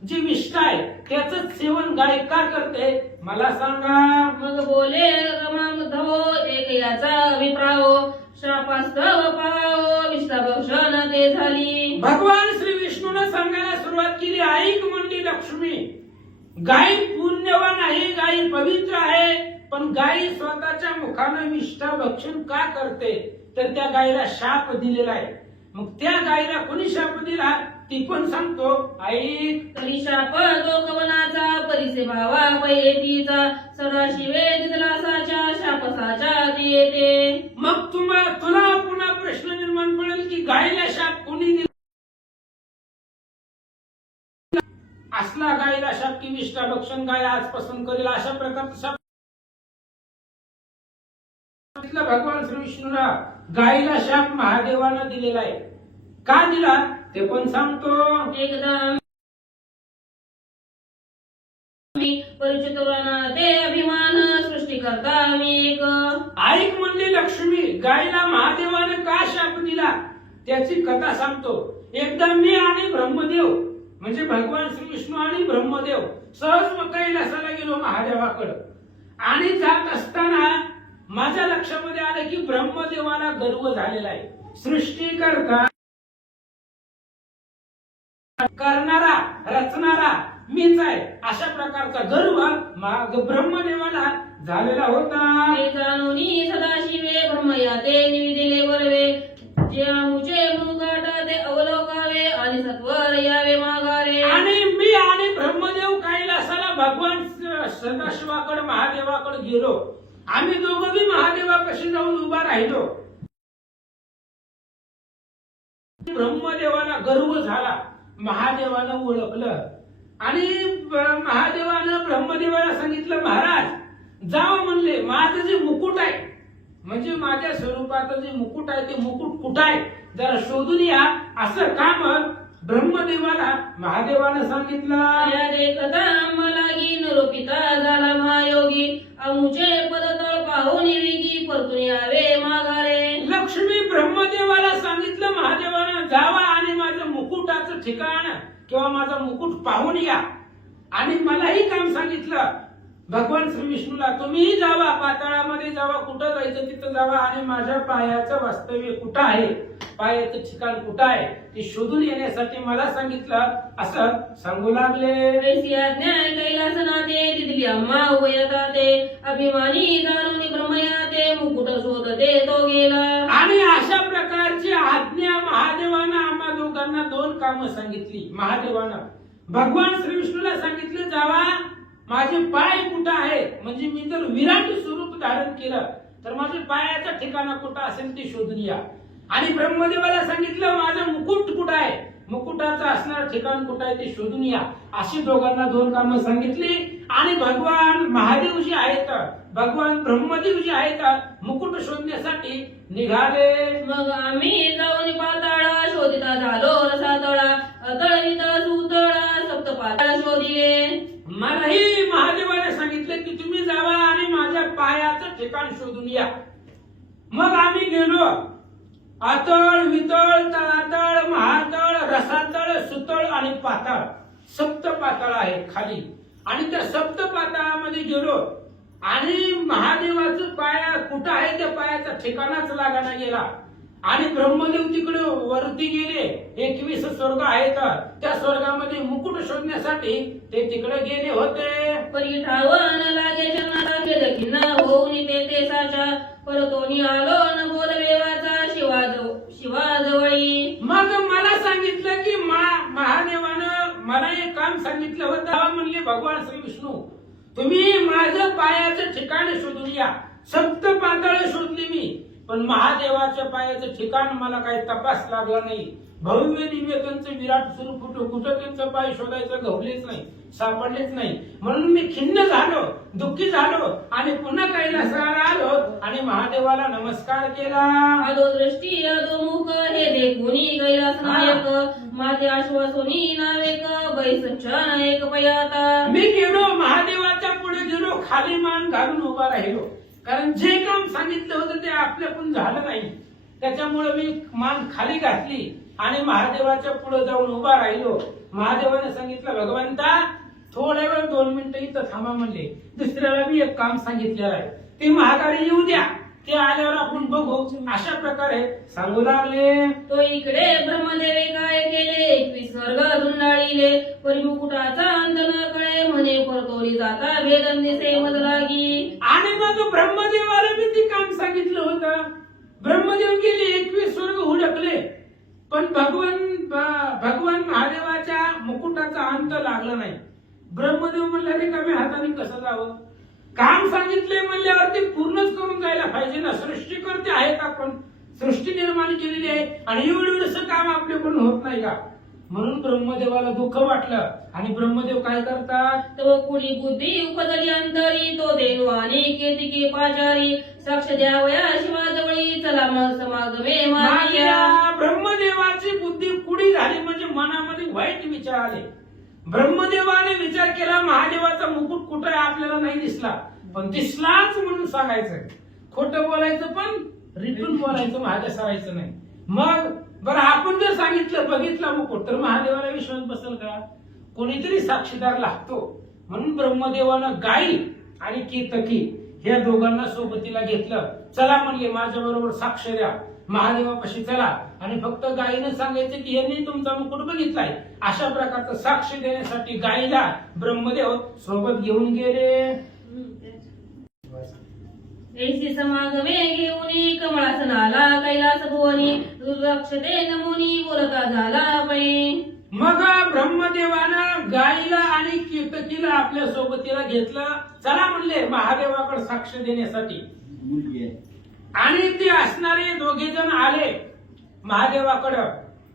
जी विष्ठा आहे त्याच सेवन गाय का करते मला सांगा. मग बोले रमाधवो एक याचा अभिप्रायो शापास्तव पाहावो विष्ठा भक्षण ते झाली. भगवान श्री विष्णूने सांगायला सुरुवात केली, ऐक म्हणली लक्ष्मी, गाय पुण्यवान आहे, गाय पवित्र आहे, पण गाय स्वतःच्या मुखाने विष्ठा भक्षण का करते? तर त्या गायीला शाप दिलेला आहे. मग त्या गायीला कोणी शाप दिला ती पण सांगतो, ऐक. तरी शाप तो कवनाचा परिसे भावा पैतीचा सदाशिवे दिदलासाच्या शापसाच्या येते. मग तुला पुन्हा प्रश्न निर्माण पडेल की गायीला शाप कोणी दिला? असला गायीला शाप की विष्ठा भक्षण गाय आजपासून करेल अशा प्रकारचा शाप भगवान श्री विष्णूला गायीला शाप महादेवानं दिलेला आहे. का दिला ते पण सांगतो. एकदा परिचितोराना ते अभिमान सृष्टी करता मी एक. ऐक म्हणली लक्ष्मी, गायीला महादेवाने का शाप दिला त्याची कथा सांगतो. एकदा मी आणि ब्रह्मदेव म्हणजे भगवान श्री विष्णू आणि ब्रह्मदेव सहज कैलासाला गेलो महादेवाकडे. आणि जात असताना माझ्या लक्षामध्ये आलं की ब्रह्मदेवाला गर्व झालेला आहे. सृष्टी करणारा रचणारा मीच आहे अशा प्रकारचा गर्व ब्रह्मदेवाला झालेला होता. ते जाणूनी सदाशिवे ब्रह्मया ते निविदिले बरवे जे आमुचे मुगाटा ते अवलोकावे आणि सत्वर यावे मागारे. आणि मी आणि ब्रह्मदेव कैलासाला भगवान सदाशिवाकडे महादेवाकडे गेलो. आम्ही दोघं बी महादेवापाशी जाऊन उभा राहिलो. ब्रह्मदेवाला गर्व झाला, महादेवानं ओळखलं आणि महादेवानं ब्रह्मदेवाला सांगितलं, महाराज जावं म्हणले, माझं जे मुकुट आहे म्हणजे माझ्या स्वरूपाचं जे मुकुट आहे ते मुकुट कुठं आहे जरा शोधून या असं काम ब्रह्मदेवाला महादेवानं सांगितलं. या देखता मलागी निरोपिता झाला महायोगी अमुचे पदतळ पाहून विगी परतून यावे मागारे. लक्ष्मी ब्रह्मदेवाला सांगितलं, महादेवानं जावा आणि माझं मुकुटाचं ठिकाण किंवा माझा मुकुट पाहून या. आणि मलाही काम सांगितलं भगवान श्री विष्णूला, तुम्हीही जावा, पाताळामध्ये जावा, कुठं जायचं तिथं जावा आणि माझ्या पायाचं वास्तव्य कुठं आहे, पायाचं ठिकाण कुठं आहे ते शोधून येण्यासाठी मला सांगितलं असं सांगू लागले. ऐसी आज्ञा कैलासनाथे दिली अम्मा उभयता ते अभिमानी जाणून ब्रह्मया ते मुकुट शोधते तो गेला. आणि अशा प्रकारची आज्ञा महादेवानं आम्हा दोघांना दोन कामं सांगितली. महादेवानं भगवान श्री विष्णूला सांगितलं, जावा माझे पाय कुठं आहे, म्हणजे मी जर विराट स्वरूप धारण केलं तर माझ्या पायाचं ठिकाण कुठं असेल ते शोधून या. आणि ब्रह्मदेवाला सांगितलं, माझं मुकुट कुठं आहे, मुकुटाचं असणार ठिकाण कुठं आहे ते शोधून या. अशी दोघांना दोन कामं सांगितली. आणि भगवान महादेव जी आहेत, भगवान ब्रह्मदेव जी आहेत, मुकुट शोधण्यासाठी निघाले. मग आम्ही जाऊन पाताळा शोधिता झालो रसातळा अतळ वितळ सुतळा सप्तपाताळ शोधिले. मलाही महादेवाने सांगितले की तुम्ही जावा आणि माझ्या पायाचं ठिकाण शोधून या. मग आम्ही गेलो. अतळ वितळ तळातळ रसातळ, सुतळ आणि पाताळ, सप्त पाताळ आहे खाली. आणि त्या सप्त पाताळामध्ये गेलो आणि महादेवाचं पाया कुठं आहे त्या पायाचा ठिकाणाच लागाना गेला. आणि ब्रह्मदेव तिकडे वरती गेले, 21 स्वर्ग आहेत, त्या स्वर्गामध्ये मुकुट शोधण्यासाठी ते तिकडे गेले होते. परी ठावन लागे जनाला केलं की न होऊन ते साचा परतोनी आलो न बोलवेवाचा शिवाजवळी. मग मला सांगितलं की महादेवानं मला एक काम सांगितलं होतं. म्हणले भगवान श्री विष्णू, तुम्ही माझं पायाचं ठिकाण शोधून या. सप्त पाताळ शोधली मी, पण महादेवाच्या पायाचं ठिकाण मला काही तपास लागला नाही. भव्य दिव्य त्यांचं विराट स्वरूप कुठं त्यांचं पाय शोधायचं घवलेच नाही, सापडलेच नाही. म्हणून मी खिन्न झालो, दुःखी झालो आणि पुन्हा कैलासाला आलो आणि महादेवाला नमस्कार केला. आलो दृष्टी अदो मुख हे देखुनी कैलास नायक माझे आश्वासोनी नावेक बैसच्छन एक पयाता. मी गेलो महादेवाच्या पुढे गेलो, खाली मान घालून उभा राहिलो. कारण जे काम सांगितलं होतं ते आपल्याकडून झालं नाही, त्याच्यामुळे मी मान खाली घातली आणि महादेवाच्या पुढे जाऊन उभा राहिलो. महादेवाने सांगितलं, भगवंता थोड्या वेळ 2 मिनिटं इथं थांबा म्हणले. दुसऱ्याला मी एक काम सांगितलेलं आहे, ती महागाडी येऊ द्या, ते आल्यावर आपण बघू. अशा प्रकारे सांगू लागले. तो इकडे ब्रह्मदेवे काय केले 21 स्वर्ग धुंडाळीले परिमुकुटाचा अंत न कळे म्हणे परतोरी जाता भेदन दिसे मज लागी. आणि मग ब्रह्मदेवाला मी ते काम सांगितलं होतं. ब्रह्मदेव गेले 21 स्वर्ग हुडकले, पण भगवान महादेवाच्या मुकुटाचा अंत लागला नाही. ब्रह्मदेव म्हणला रिकाम्या हाताने कसं जावं, काम सांगितले म्हणल्यावरती पूर्णच करून जायला पाहिजे ना. सृष्टीकर्ते आहेत आपण, सृष्टी निर्माण केलेली आहे आणि एवढं काम आपल्याकडून होत नाही का. म्हणून ब्रह्मदेवाला दुःख वाटलं आणि ब्रह्मदेव काय करतात, तो कुडी बुद्धी उपदली अंतरी तो देणू आणि कीर्तिकी पाचारी साक्ष द्यावया शिवाजवळी चला मग समागमे माया. ब्रह्मदेवाची बुद्धी कुडी झाली म्हणजे मनामध्ये वाईट विचार आले. ब्रह्मदेवाने विचार केला महादेवाचा मुकुट कुठे आपल्याला नाही दिसला, पण दिसलाच म्हणून सांगायचं. खोटं बोलायचं पण रिटून बोलायचं, मागे सरायचं नाही. मग बरं आपण जर सांगितलं बघितला मुकुट तर महादेवाला विश्वास बसेल का. कोणीतरी साक्षीदार लागतो. म्हणून ब्रह्मदेवानं गाई आणि कीर्तकी या दोघांना सोबतीला घेतलं. चला म्हणले माझ्या बरोबर साक्ष द्या, महादेवापाशी चला आणि फक्त गायीनं सांगायचं की यांनी तुमचा मुकुट बघितलाय. अशा प्रकारचं साक्ष देण्यासाठी गायीला ब्रह्मदेव सोबत घेऊन गेले. ऐसी समागमे घेऊनी कमळासनाला कैलास भुवनी दुर्लक्षते नमुनी बोलता झाला पै. मग ब्रह्मदेवानं गायीला आणि कीर्तकीला आपल्या सोबतीला घेतलं. चला म्हणले महादेवाकडे साक्ष देण्यासाठी. आणि ते असणारे दोघे जण आले महादेवाकडं.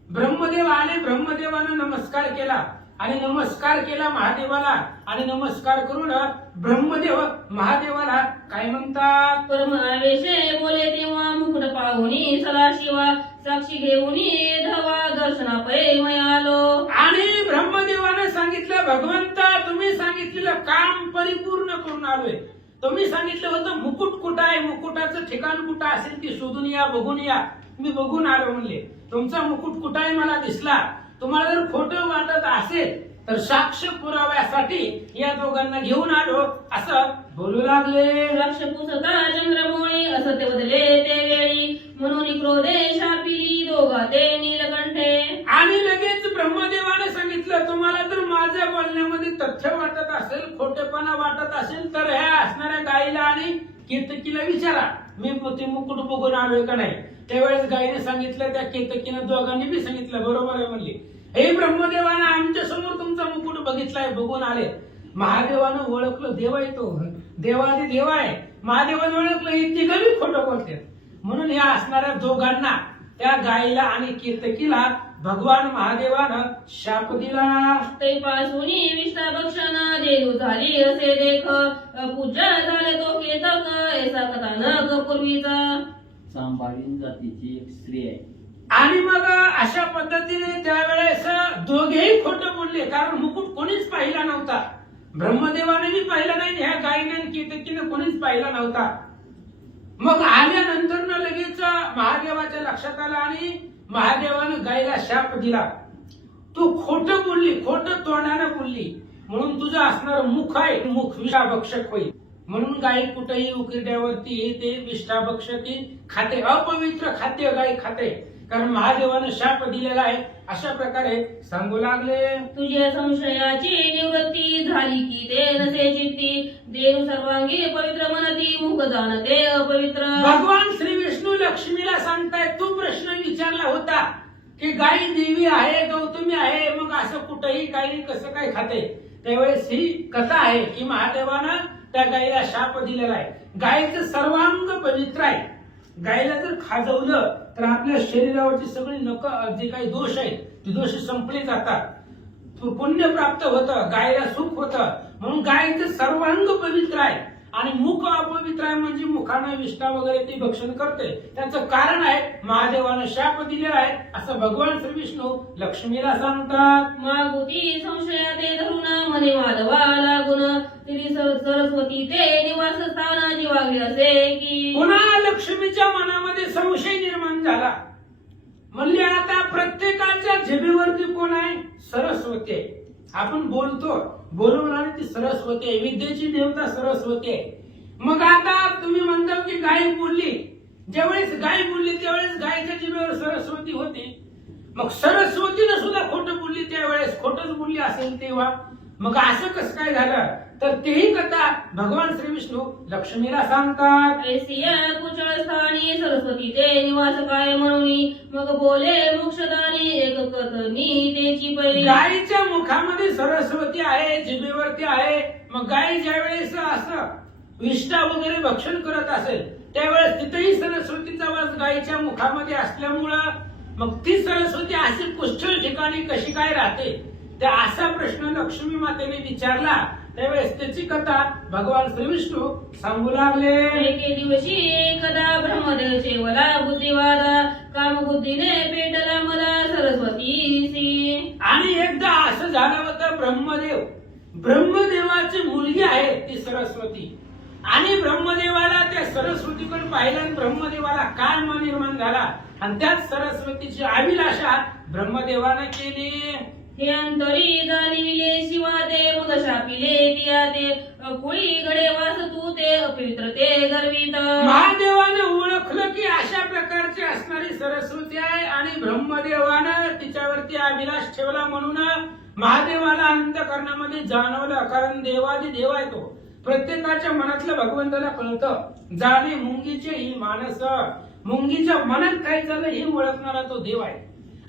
ब्रह्मदेव आले, ब्रह्मदेवानं नमस्कार केला आणि नमस्कार केला महादेवाला. आणि नमस्कार करून ब्रह्मदेव महादेवाला काय म्हणतात, परम आवेशे बोले तेव्हा मुकुट पाहुनी सला शिवा साक्षी घेऊनी धावा दर्शनापै मयालो. आणि ब्रह्मदेवानं सांगितलं, भगवंता तुम्ही सांगितलेलं काम परिपूर्ण करून आलोय. तुम्ही सांगितलं होतं मुकुट कुठं आहे, मुकुटाचं ठिकाण कुठं असेल ते शोधून या, बघून या. मी बघून आलो म्हणले. तुमचा मुकुट कुठं आहे मला दिसला. तुम्हाला जर खोटं वाटत असेल तर साक्ष पुराव्यासाठी या दोघांना घेऊन आलो असं बोलू लागले. लक्ष पुसता चंद्रमोळी असते बदले ते वेळी म्हणून क्रोधे शापिली दोघा ते नीलकंठे. आणि लगेच ब्रह्मदेवाने सांगितलं, तुम्हाला जर माझ्या बोलण्यामध्ये तथ्य वाटत असेल, खोटेपणा वाटत असेल तर ह्या असणाऱ्या गायीला आणि कीर्तकीला विचारा, मी ते मुकुट बघून आलोय का नाही. त्यावेळेस गायीने सांगितलं, त्या कीर्तकीनं दोघांनी बी सांगितलं बरोबर आहे म्हणले. हे ब्रह्मदेवानं आमच्या समोर तुमचा मुकुट बघितलाय, बघून आले. महादेवानं ओळखलं, देव आहे तो, देवादी देव आहे. महादेवानं ओळखलं इतकी कमी खोटं बोलतात. म्हणून या असणाऱ्या दोघांना, त्या गायीला आणि कीर्तकीला भगवान महादेवानं शाप दिला. तैपासूनी विष्ठा भक्षणा देऊ झाली असे देख पूजा झाले तो केतक ऐसा कथानक पूर्वीचा. सांभाळीन जातीची एक स्त्री आहे. आणि मग अशा पद्धतीने त्यावेळेस दोघेही खोटं बोलले, कारण मुकुट कोणीच पाहिला नव्हता. ब्रह्मदेवाने मी पाहिला नाही, ह्या गायीने कीर्तकीने कोणीच पाहिला नव्हता. मग आल्यानंतर लगेच महादेवाच्या लक्षात आलं आणि महादेवानं गायीला शाप दिला. तू खोटं बोलली, खोटं तोंडानं बोलली, म्हणून तुझं असणार मुख आहे, मुख विषाभक्षक होईल. म्हणून गाय कुठेही उकिरड्यावरती ते विष्ठाभक्षकी खाते, अपवित्र खाद्य गाय खाते, कारण महादेवानं शाप दिलेला आहे. अशा प्रकारे सांगू लागले. तुझ्या संशयाची निवृत्ती झाली की ते नसे चित्ती, देव सर्वांगी पवित्र मनती, मुख जाणते अपवित्र. भगवान श्री विष्णू लक्ष्मीला सांगतायत, तू प्रश्न विचारला होता की गाय देवी आहे, गौतमी आहे, मग असं कुठेही काही कसं काय खाते. त्यावेळेस ही कथा आहे की महादेवानं त्या गायीला शाप दिलेला आहे. गायीचं सर्वांग पवित्र आहे. गायीला जर खाजवलं तर आपल्या शरीरावरची सगळी जे काही दोष आहेत ते दोष संपले जातात, पुण्य प्राप्त होतं, गायीला सुख होतं. म्हणून गायीचं सर्वांग पवित्र आहे आणि मुख अपवित्र आहे, म्हणजे मुखानं विष्ठा वगैरे ती भक्षण करते. त्याचं कारण आहे महादेवानं शाप दिलेला आहे, असं भगवान श्री विष्णू लक्ष्मीला सांगतात. मागुती संशया ते धरून मने माधवा लागून, श्री सरस्वती ते निवासस्थान जीवागली असे की. पुन्हा लक्ष्मीच्या मनामध्ये संशय निर्माण झाला. म्हणले आता प्रत्येकाच्या जिभेवरती कोण आहे? सरस्वती आहे. आपण बोलतो, बोलून आणि ती सरस्वती आहे, विद्येची देवता सरस्वती आहे. मग आता तुम्ही म्हणता की गाय बोलली, ज्यावेळेस गाय बोलली त्यावेळेस गायच्या जिभेवर सरस्वती होती. मग सरस्वतीनं सुद्धा खोटं बोलली, त्यावेळेस खोटच बोलली असेल तेव्हा. मग असं कसं काय झालं? तर तेही कथा भगवान श्री विष्णू लक्ष्मीला सांगतात. ऐसिया कुशळ स्थानी सरस्वती ते निवास काय म्हणून, मग बोले मोक्षदानी एक कथनी त्याची पहिली. गायीच्या मुखामध्ये सरस्वती आहे, जिभेवरती आहे. मग गाय ज्यावेळेस असं विष्ठा वगैरे भक्षण करत असेल त्यावेळेस तिथेही सरस्वतीचा वास गायीच्या मुखामध्ये असल्यामुळं मग ती सरस्वती अशी पुष्कळ ठिकाणी कशी काय राहते, त्या असा प्रश्न लक्ष्मी मातेने विचारला. त्यावेळेस त्याची कथा भगवान श्री विष्णू सांगू लागले. एके दिवशी एकदा ब्रह्मदेव सेवला बुद्धिवादा, काम बुद्धीने पेटला मला सरस्वती. आणि एकदा असं झालं होतं, ब्रह्मदेवाची मुलगी आहे ती सरस्वती, आणि ब्रह्मदेवाला त्या सरस्वतीकडे पाहिलं आणि ब्रह्मदेवाला काय मन निर्माण झाला आणि त्याच सरस्वतीची अभिलाषा ब्रह्मदेवानं केली. हे अंतरी जाणविले शिवा ते मग शापिले तिया ते, कुळी गडे वास तू ते अपवित्र ते गर्वित. महादेवाने ओळखलं की अशा प्रकारची असणारी सरस्वती आहे आणि ब्रह्मदेवानं तिच्यावरती अभिलाष ठेवला. म्हणून महादेवाला अंतःकरणामध्ये जाणवलं, कारण देवादी देव आहे तो, प्रत्येकाच्या मनातलं भगवंताला कळतं. जाणे मुंगीचे ही मानस, मुंगीच्या मनात काय झालं हे ओळखणारा तो देव आहे.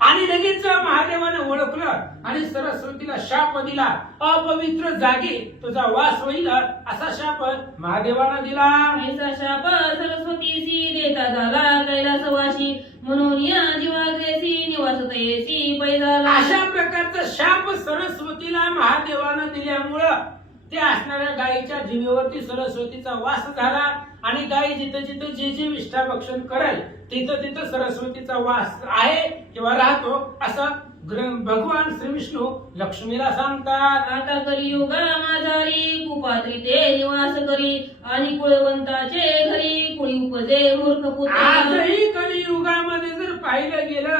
आणि लगेच महादेवाने ओळखलं आणि सरस्वतीला शाप दिला, अपवित्र जागी तुझा वास होईल असा शाप महादेवाने दिला. ऐसा शाप सरस्वतीसी देता झाला कैलासवासी, म्हणून या जीवाग्रेसी निवासतयेसी पैजाला. अशा प्रकारचा शाप सरस्वतीला महादेवाने दिल्यामुळं ते असणाऱ्या गायीच्या जिभेवरती सरस्वतीचा वास झाला आणि गायी जिथं जिथं जे जे विष्ठा भक्षण करेल तिथं तिथं सरस्वतीचा वास आहे किंवा राहतो, असं भगवान श्री विष्णू लक्ष्मीला सांगतात. आता कलियुगा माझारी कुपात्री ते निवास करी, आणि कुळवंताचे घरी कुळी उपजे मूर्ख पुत्र. आजही कलियुगामध्ये जर पाहिलं गेलं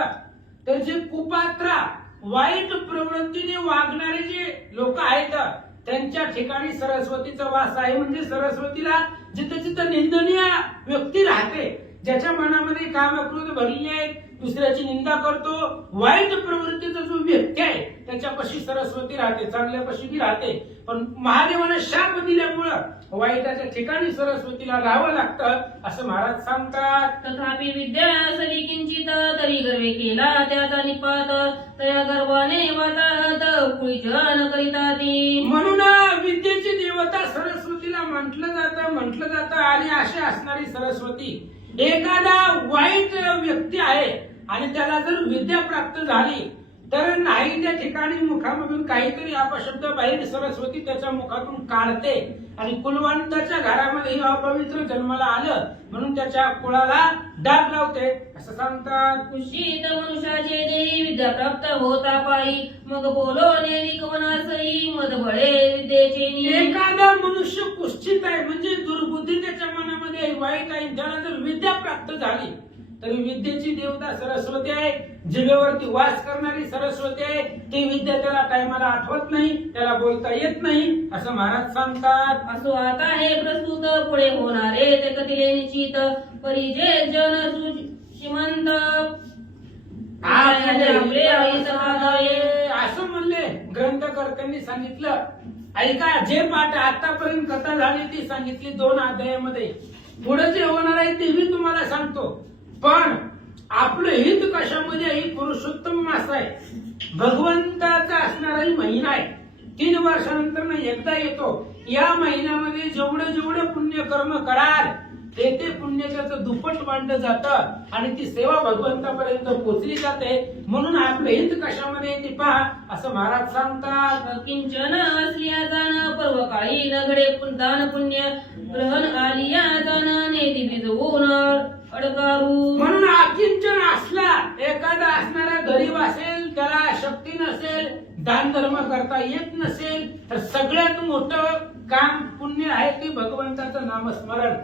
तर जे कुपात्रा वाईट प्रवृत्तीने वागणारे जे लोक आहेत त्यांच्या ठिकाणी सरस्वतीचा वास आहे. म्हणजे सरस्वतीला जिथं जिथं निंदनीय व्यक्ती राहते, ज्याच्या मनामध्ये कामक्रोध भरलेले आहेत, दुसऱ्याची निंदा करतो, वाईट प्रवृत्तीचा जो व्यक्ती आहे त्याच्यापाशी सरस्वती राहते, चांगल्यापाशी बी राहते. पण महादेवाने शाप दिल्यामुळं वाईटाच्या ठिकाणी सरस्वतीला राहावं लागतं असं महाराज सांगतात. तथापि विद्या असली किंचित तरी गर्वे केला त्याचा निपात, तया गर्वाने वाताहत कुळीजन करिता ती. म्हणून विद्येची देवता सरस्वतीला म्हटलं जातं आणि अशी असणारी सरस्वती एखादा वाईट व्यक्ती आहे आणि त्याला जर विद्या प्राप्त झाली तर नाही त्या ठिकाणी मुखामधून काहीतरी अपशब्द बाहेर सरस्वती त्याच्या मुखातून काढते आणि कुलवंताच्या घरामध्ये अपवित्र जन्माला आलं म्हणून त्याच्या कुळाला डाग लावते असं सांगतात. कुशीत मनुष्याचे देही विद्या प्राप्त होता पायी, मग बोलो नेरिक वनासई मद बळे विद्येचे नी. एखादा मनुष्य कुष्ठित आहे म्हणजे दुर्बुद्धी त्याच्या मनामध्ये वाईट आहे, त्याला जर विद्या प्राप्त झाली तरी विद्येची देवता सरस्वती आहे, जिभेवरती वास करणारी सरस्वती आहे. ती विद्या त्याला टायमाला आठवत नाही, त्याला बोलता येत नाही असं महाराज सांगतात. असो आता हे प्रस्तुत पुढे होणारे ते कथिले निश्चित परिजे जन श्रीमंत आपले आई समाधाये. असं म्हणले ग्रंथकर्त्यांनी सांगितलं. ऐका, जे पाठ आतापर्यंत कथा झाली ती सांगितली 2 अध्यायामध्ये. पुढे जे होणार आहे ते मी तुम्हाला सांगतो. पण आपलं हित कशामध्ये? ही पुरुषोत्तम मास आहे, भगवंताचा असणारा ही महिना आहे. 3 वर्षानंतर एकदा येतो. या महिन्यामध्ये जेवढे जेवढे पुण्यकर्म कराल ते पुण्य त्याचं दुप्पट मांडलं जातं आणि ती सेवा भगवंतापर्यंत पोचली जाते. म्हणून आपलं हित कशामध्ये ते पहा असं महाराज सांगतात. किंचन असलिया जाण पर्व काळी नगडे दान पुण्य ग्रहण आलिया जाण नेती भिजवून अडकारू. म्हणून अकिंचन असला, एखादा असणारा गरीब असेल, त्याला शक्ती नसेल, दान धर्म करता येत नसेल, तर सगळ्यात मोठं काम पुण्य आहे ते भगवंताचं नामस्मरण.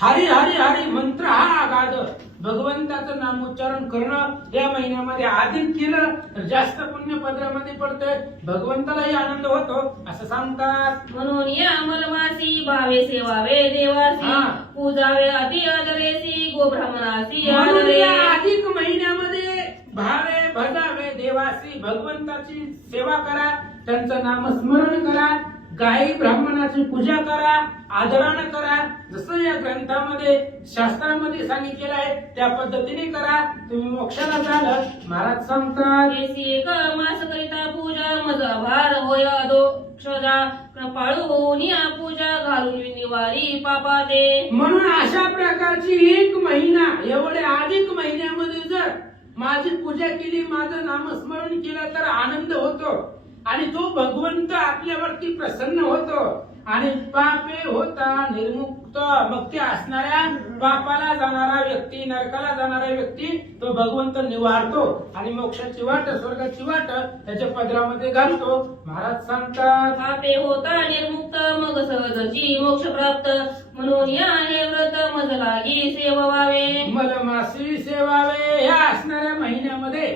हरी हरी हरी मंत्र हा अगाध भगवंताचं नामोच्चारण करणं या महिन्यामध्ये अधिक केलं तर जास्त पुण्य पदरामध्ये पडतंय, भगवंतालाही आनंद होतो असं सांगतात. म्हणून या मलमासी भावे सेवावे देवासी हा. पूजावे अति आदरेसी गो ब्राह्मणासी म्हणून आदरे. या अधिक महिन्यामध्ये भावे भजावे देवासी भगवंताची सेवा करा, त्यांचं नामस्मरण करा, गायी ब्राह्मणाची पूजा करा, आदरानं करा. जसं या ग्रंथामध्ये शास्त्रामध्ये सांगितलेलं आहे त्या पद्धतीने करा, तुम्ही मोक्षाला जाल महाराज सांगतात. केसी एक मास करिता पूजा मज भार होय अदोक्षजा कृपाळून या पूजा घालून निवारी पापाचे. म्हणून अशा प्रकारची 1 महिना एवढे अधिक महिन्यामध्ये जर माझी पूजा केली, माझं नामस्मरण केलं तर आनंद होतो आणि तो भगवंत आपल्यावरती प्रसन्न होतो आणि पापे होता निर्मुक्त. मग ते असणाऱ्या पापाला जाणारा व्यक्ती, नरकाला जाणारा व्यक्ती तो भगवंत निवारतो आणि मोक्षाची वाट, स्वर्गाची वाट त्याच्या पदरामध्ये घालतो महाराज सांगतात. पापे होता निर्मुक्त मग सहजची मोक्ष प्राप्त. म्हणून या हे व्रत मज लागी सेवावे. मलमासी सेवावे. ह्या असणाऱ्या महिन्यामध्ये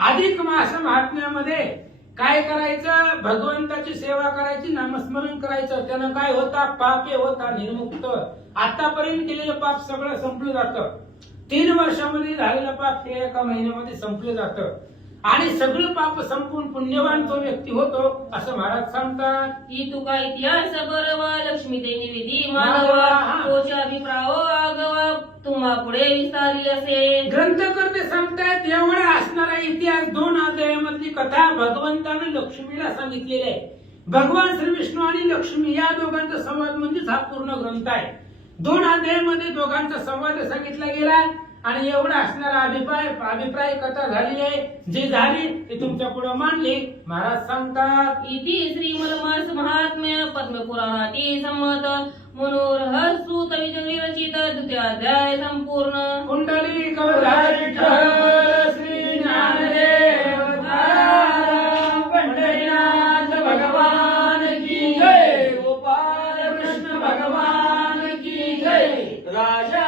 अधिक मास महात्म्यामध्ये काय करायचं? भगवंताची सेवा करायची, नामस्मरण करायचं. त्यानं काय होता? पापे होता निर्मुक्त. आतापर्यंत केलेलं पाप सगळं संपलं जातं. 3 वर्षामध्ये झालेलं पाप हे एका महिन्यामध्ये संपलं जातं आणि सगळं पाप संपून पुण्यवान तो व्यक्ती होतो असं महाराज सांगतात. ही तुका इतिहास बरवा लक्ष्मी ते निविधी माधवा. माधवा तोच्या अभिप्रायो आगवा तुम्हा पुढे विस्तारली असे. ग्रंथकर्ते सांगतात एवढा असणारा इतिहास 2 अध्यायामधली कथा भगवंताने लक्ष्मीला सांगितलेली आहे. भगवान श्री विष्णू आणि लक्ष्मी या दोघांचा संवाद म्हणजेच हा पूर्ण ग्रंथ आहे. 2 अध्यायामध्ये दोघांचा संवाद सांगितला गेला आणि एवढा असणारा अभिप्राय कथा झाली आहे. जी झाली ती तुमच्या पुढे मांडली महाराज सांगतात. इति श्री मलमास महात्म्य पद्मपुराणाती संमत मनोरहसूत विरचित 2य अध्याय संपूर्ण. कुंडली कवधारी विठ्ठल श्री ज्ञानदेव तुकाराम पंढरीनाथ भगवान की जय. गोपाल कृष्ण भगवान की जय. राजा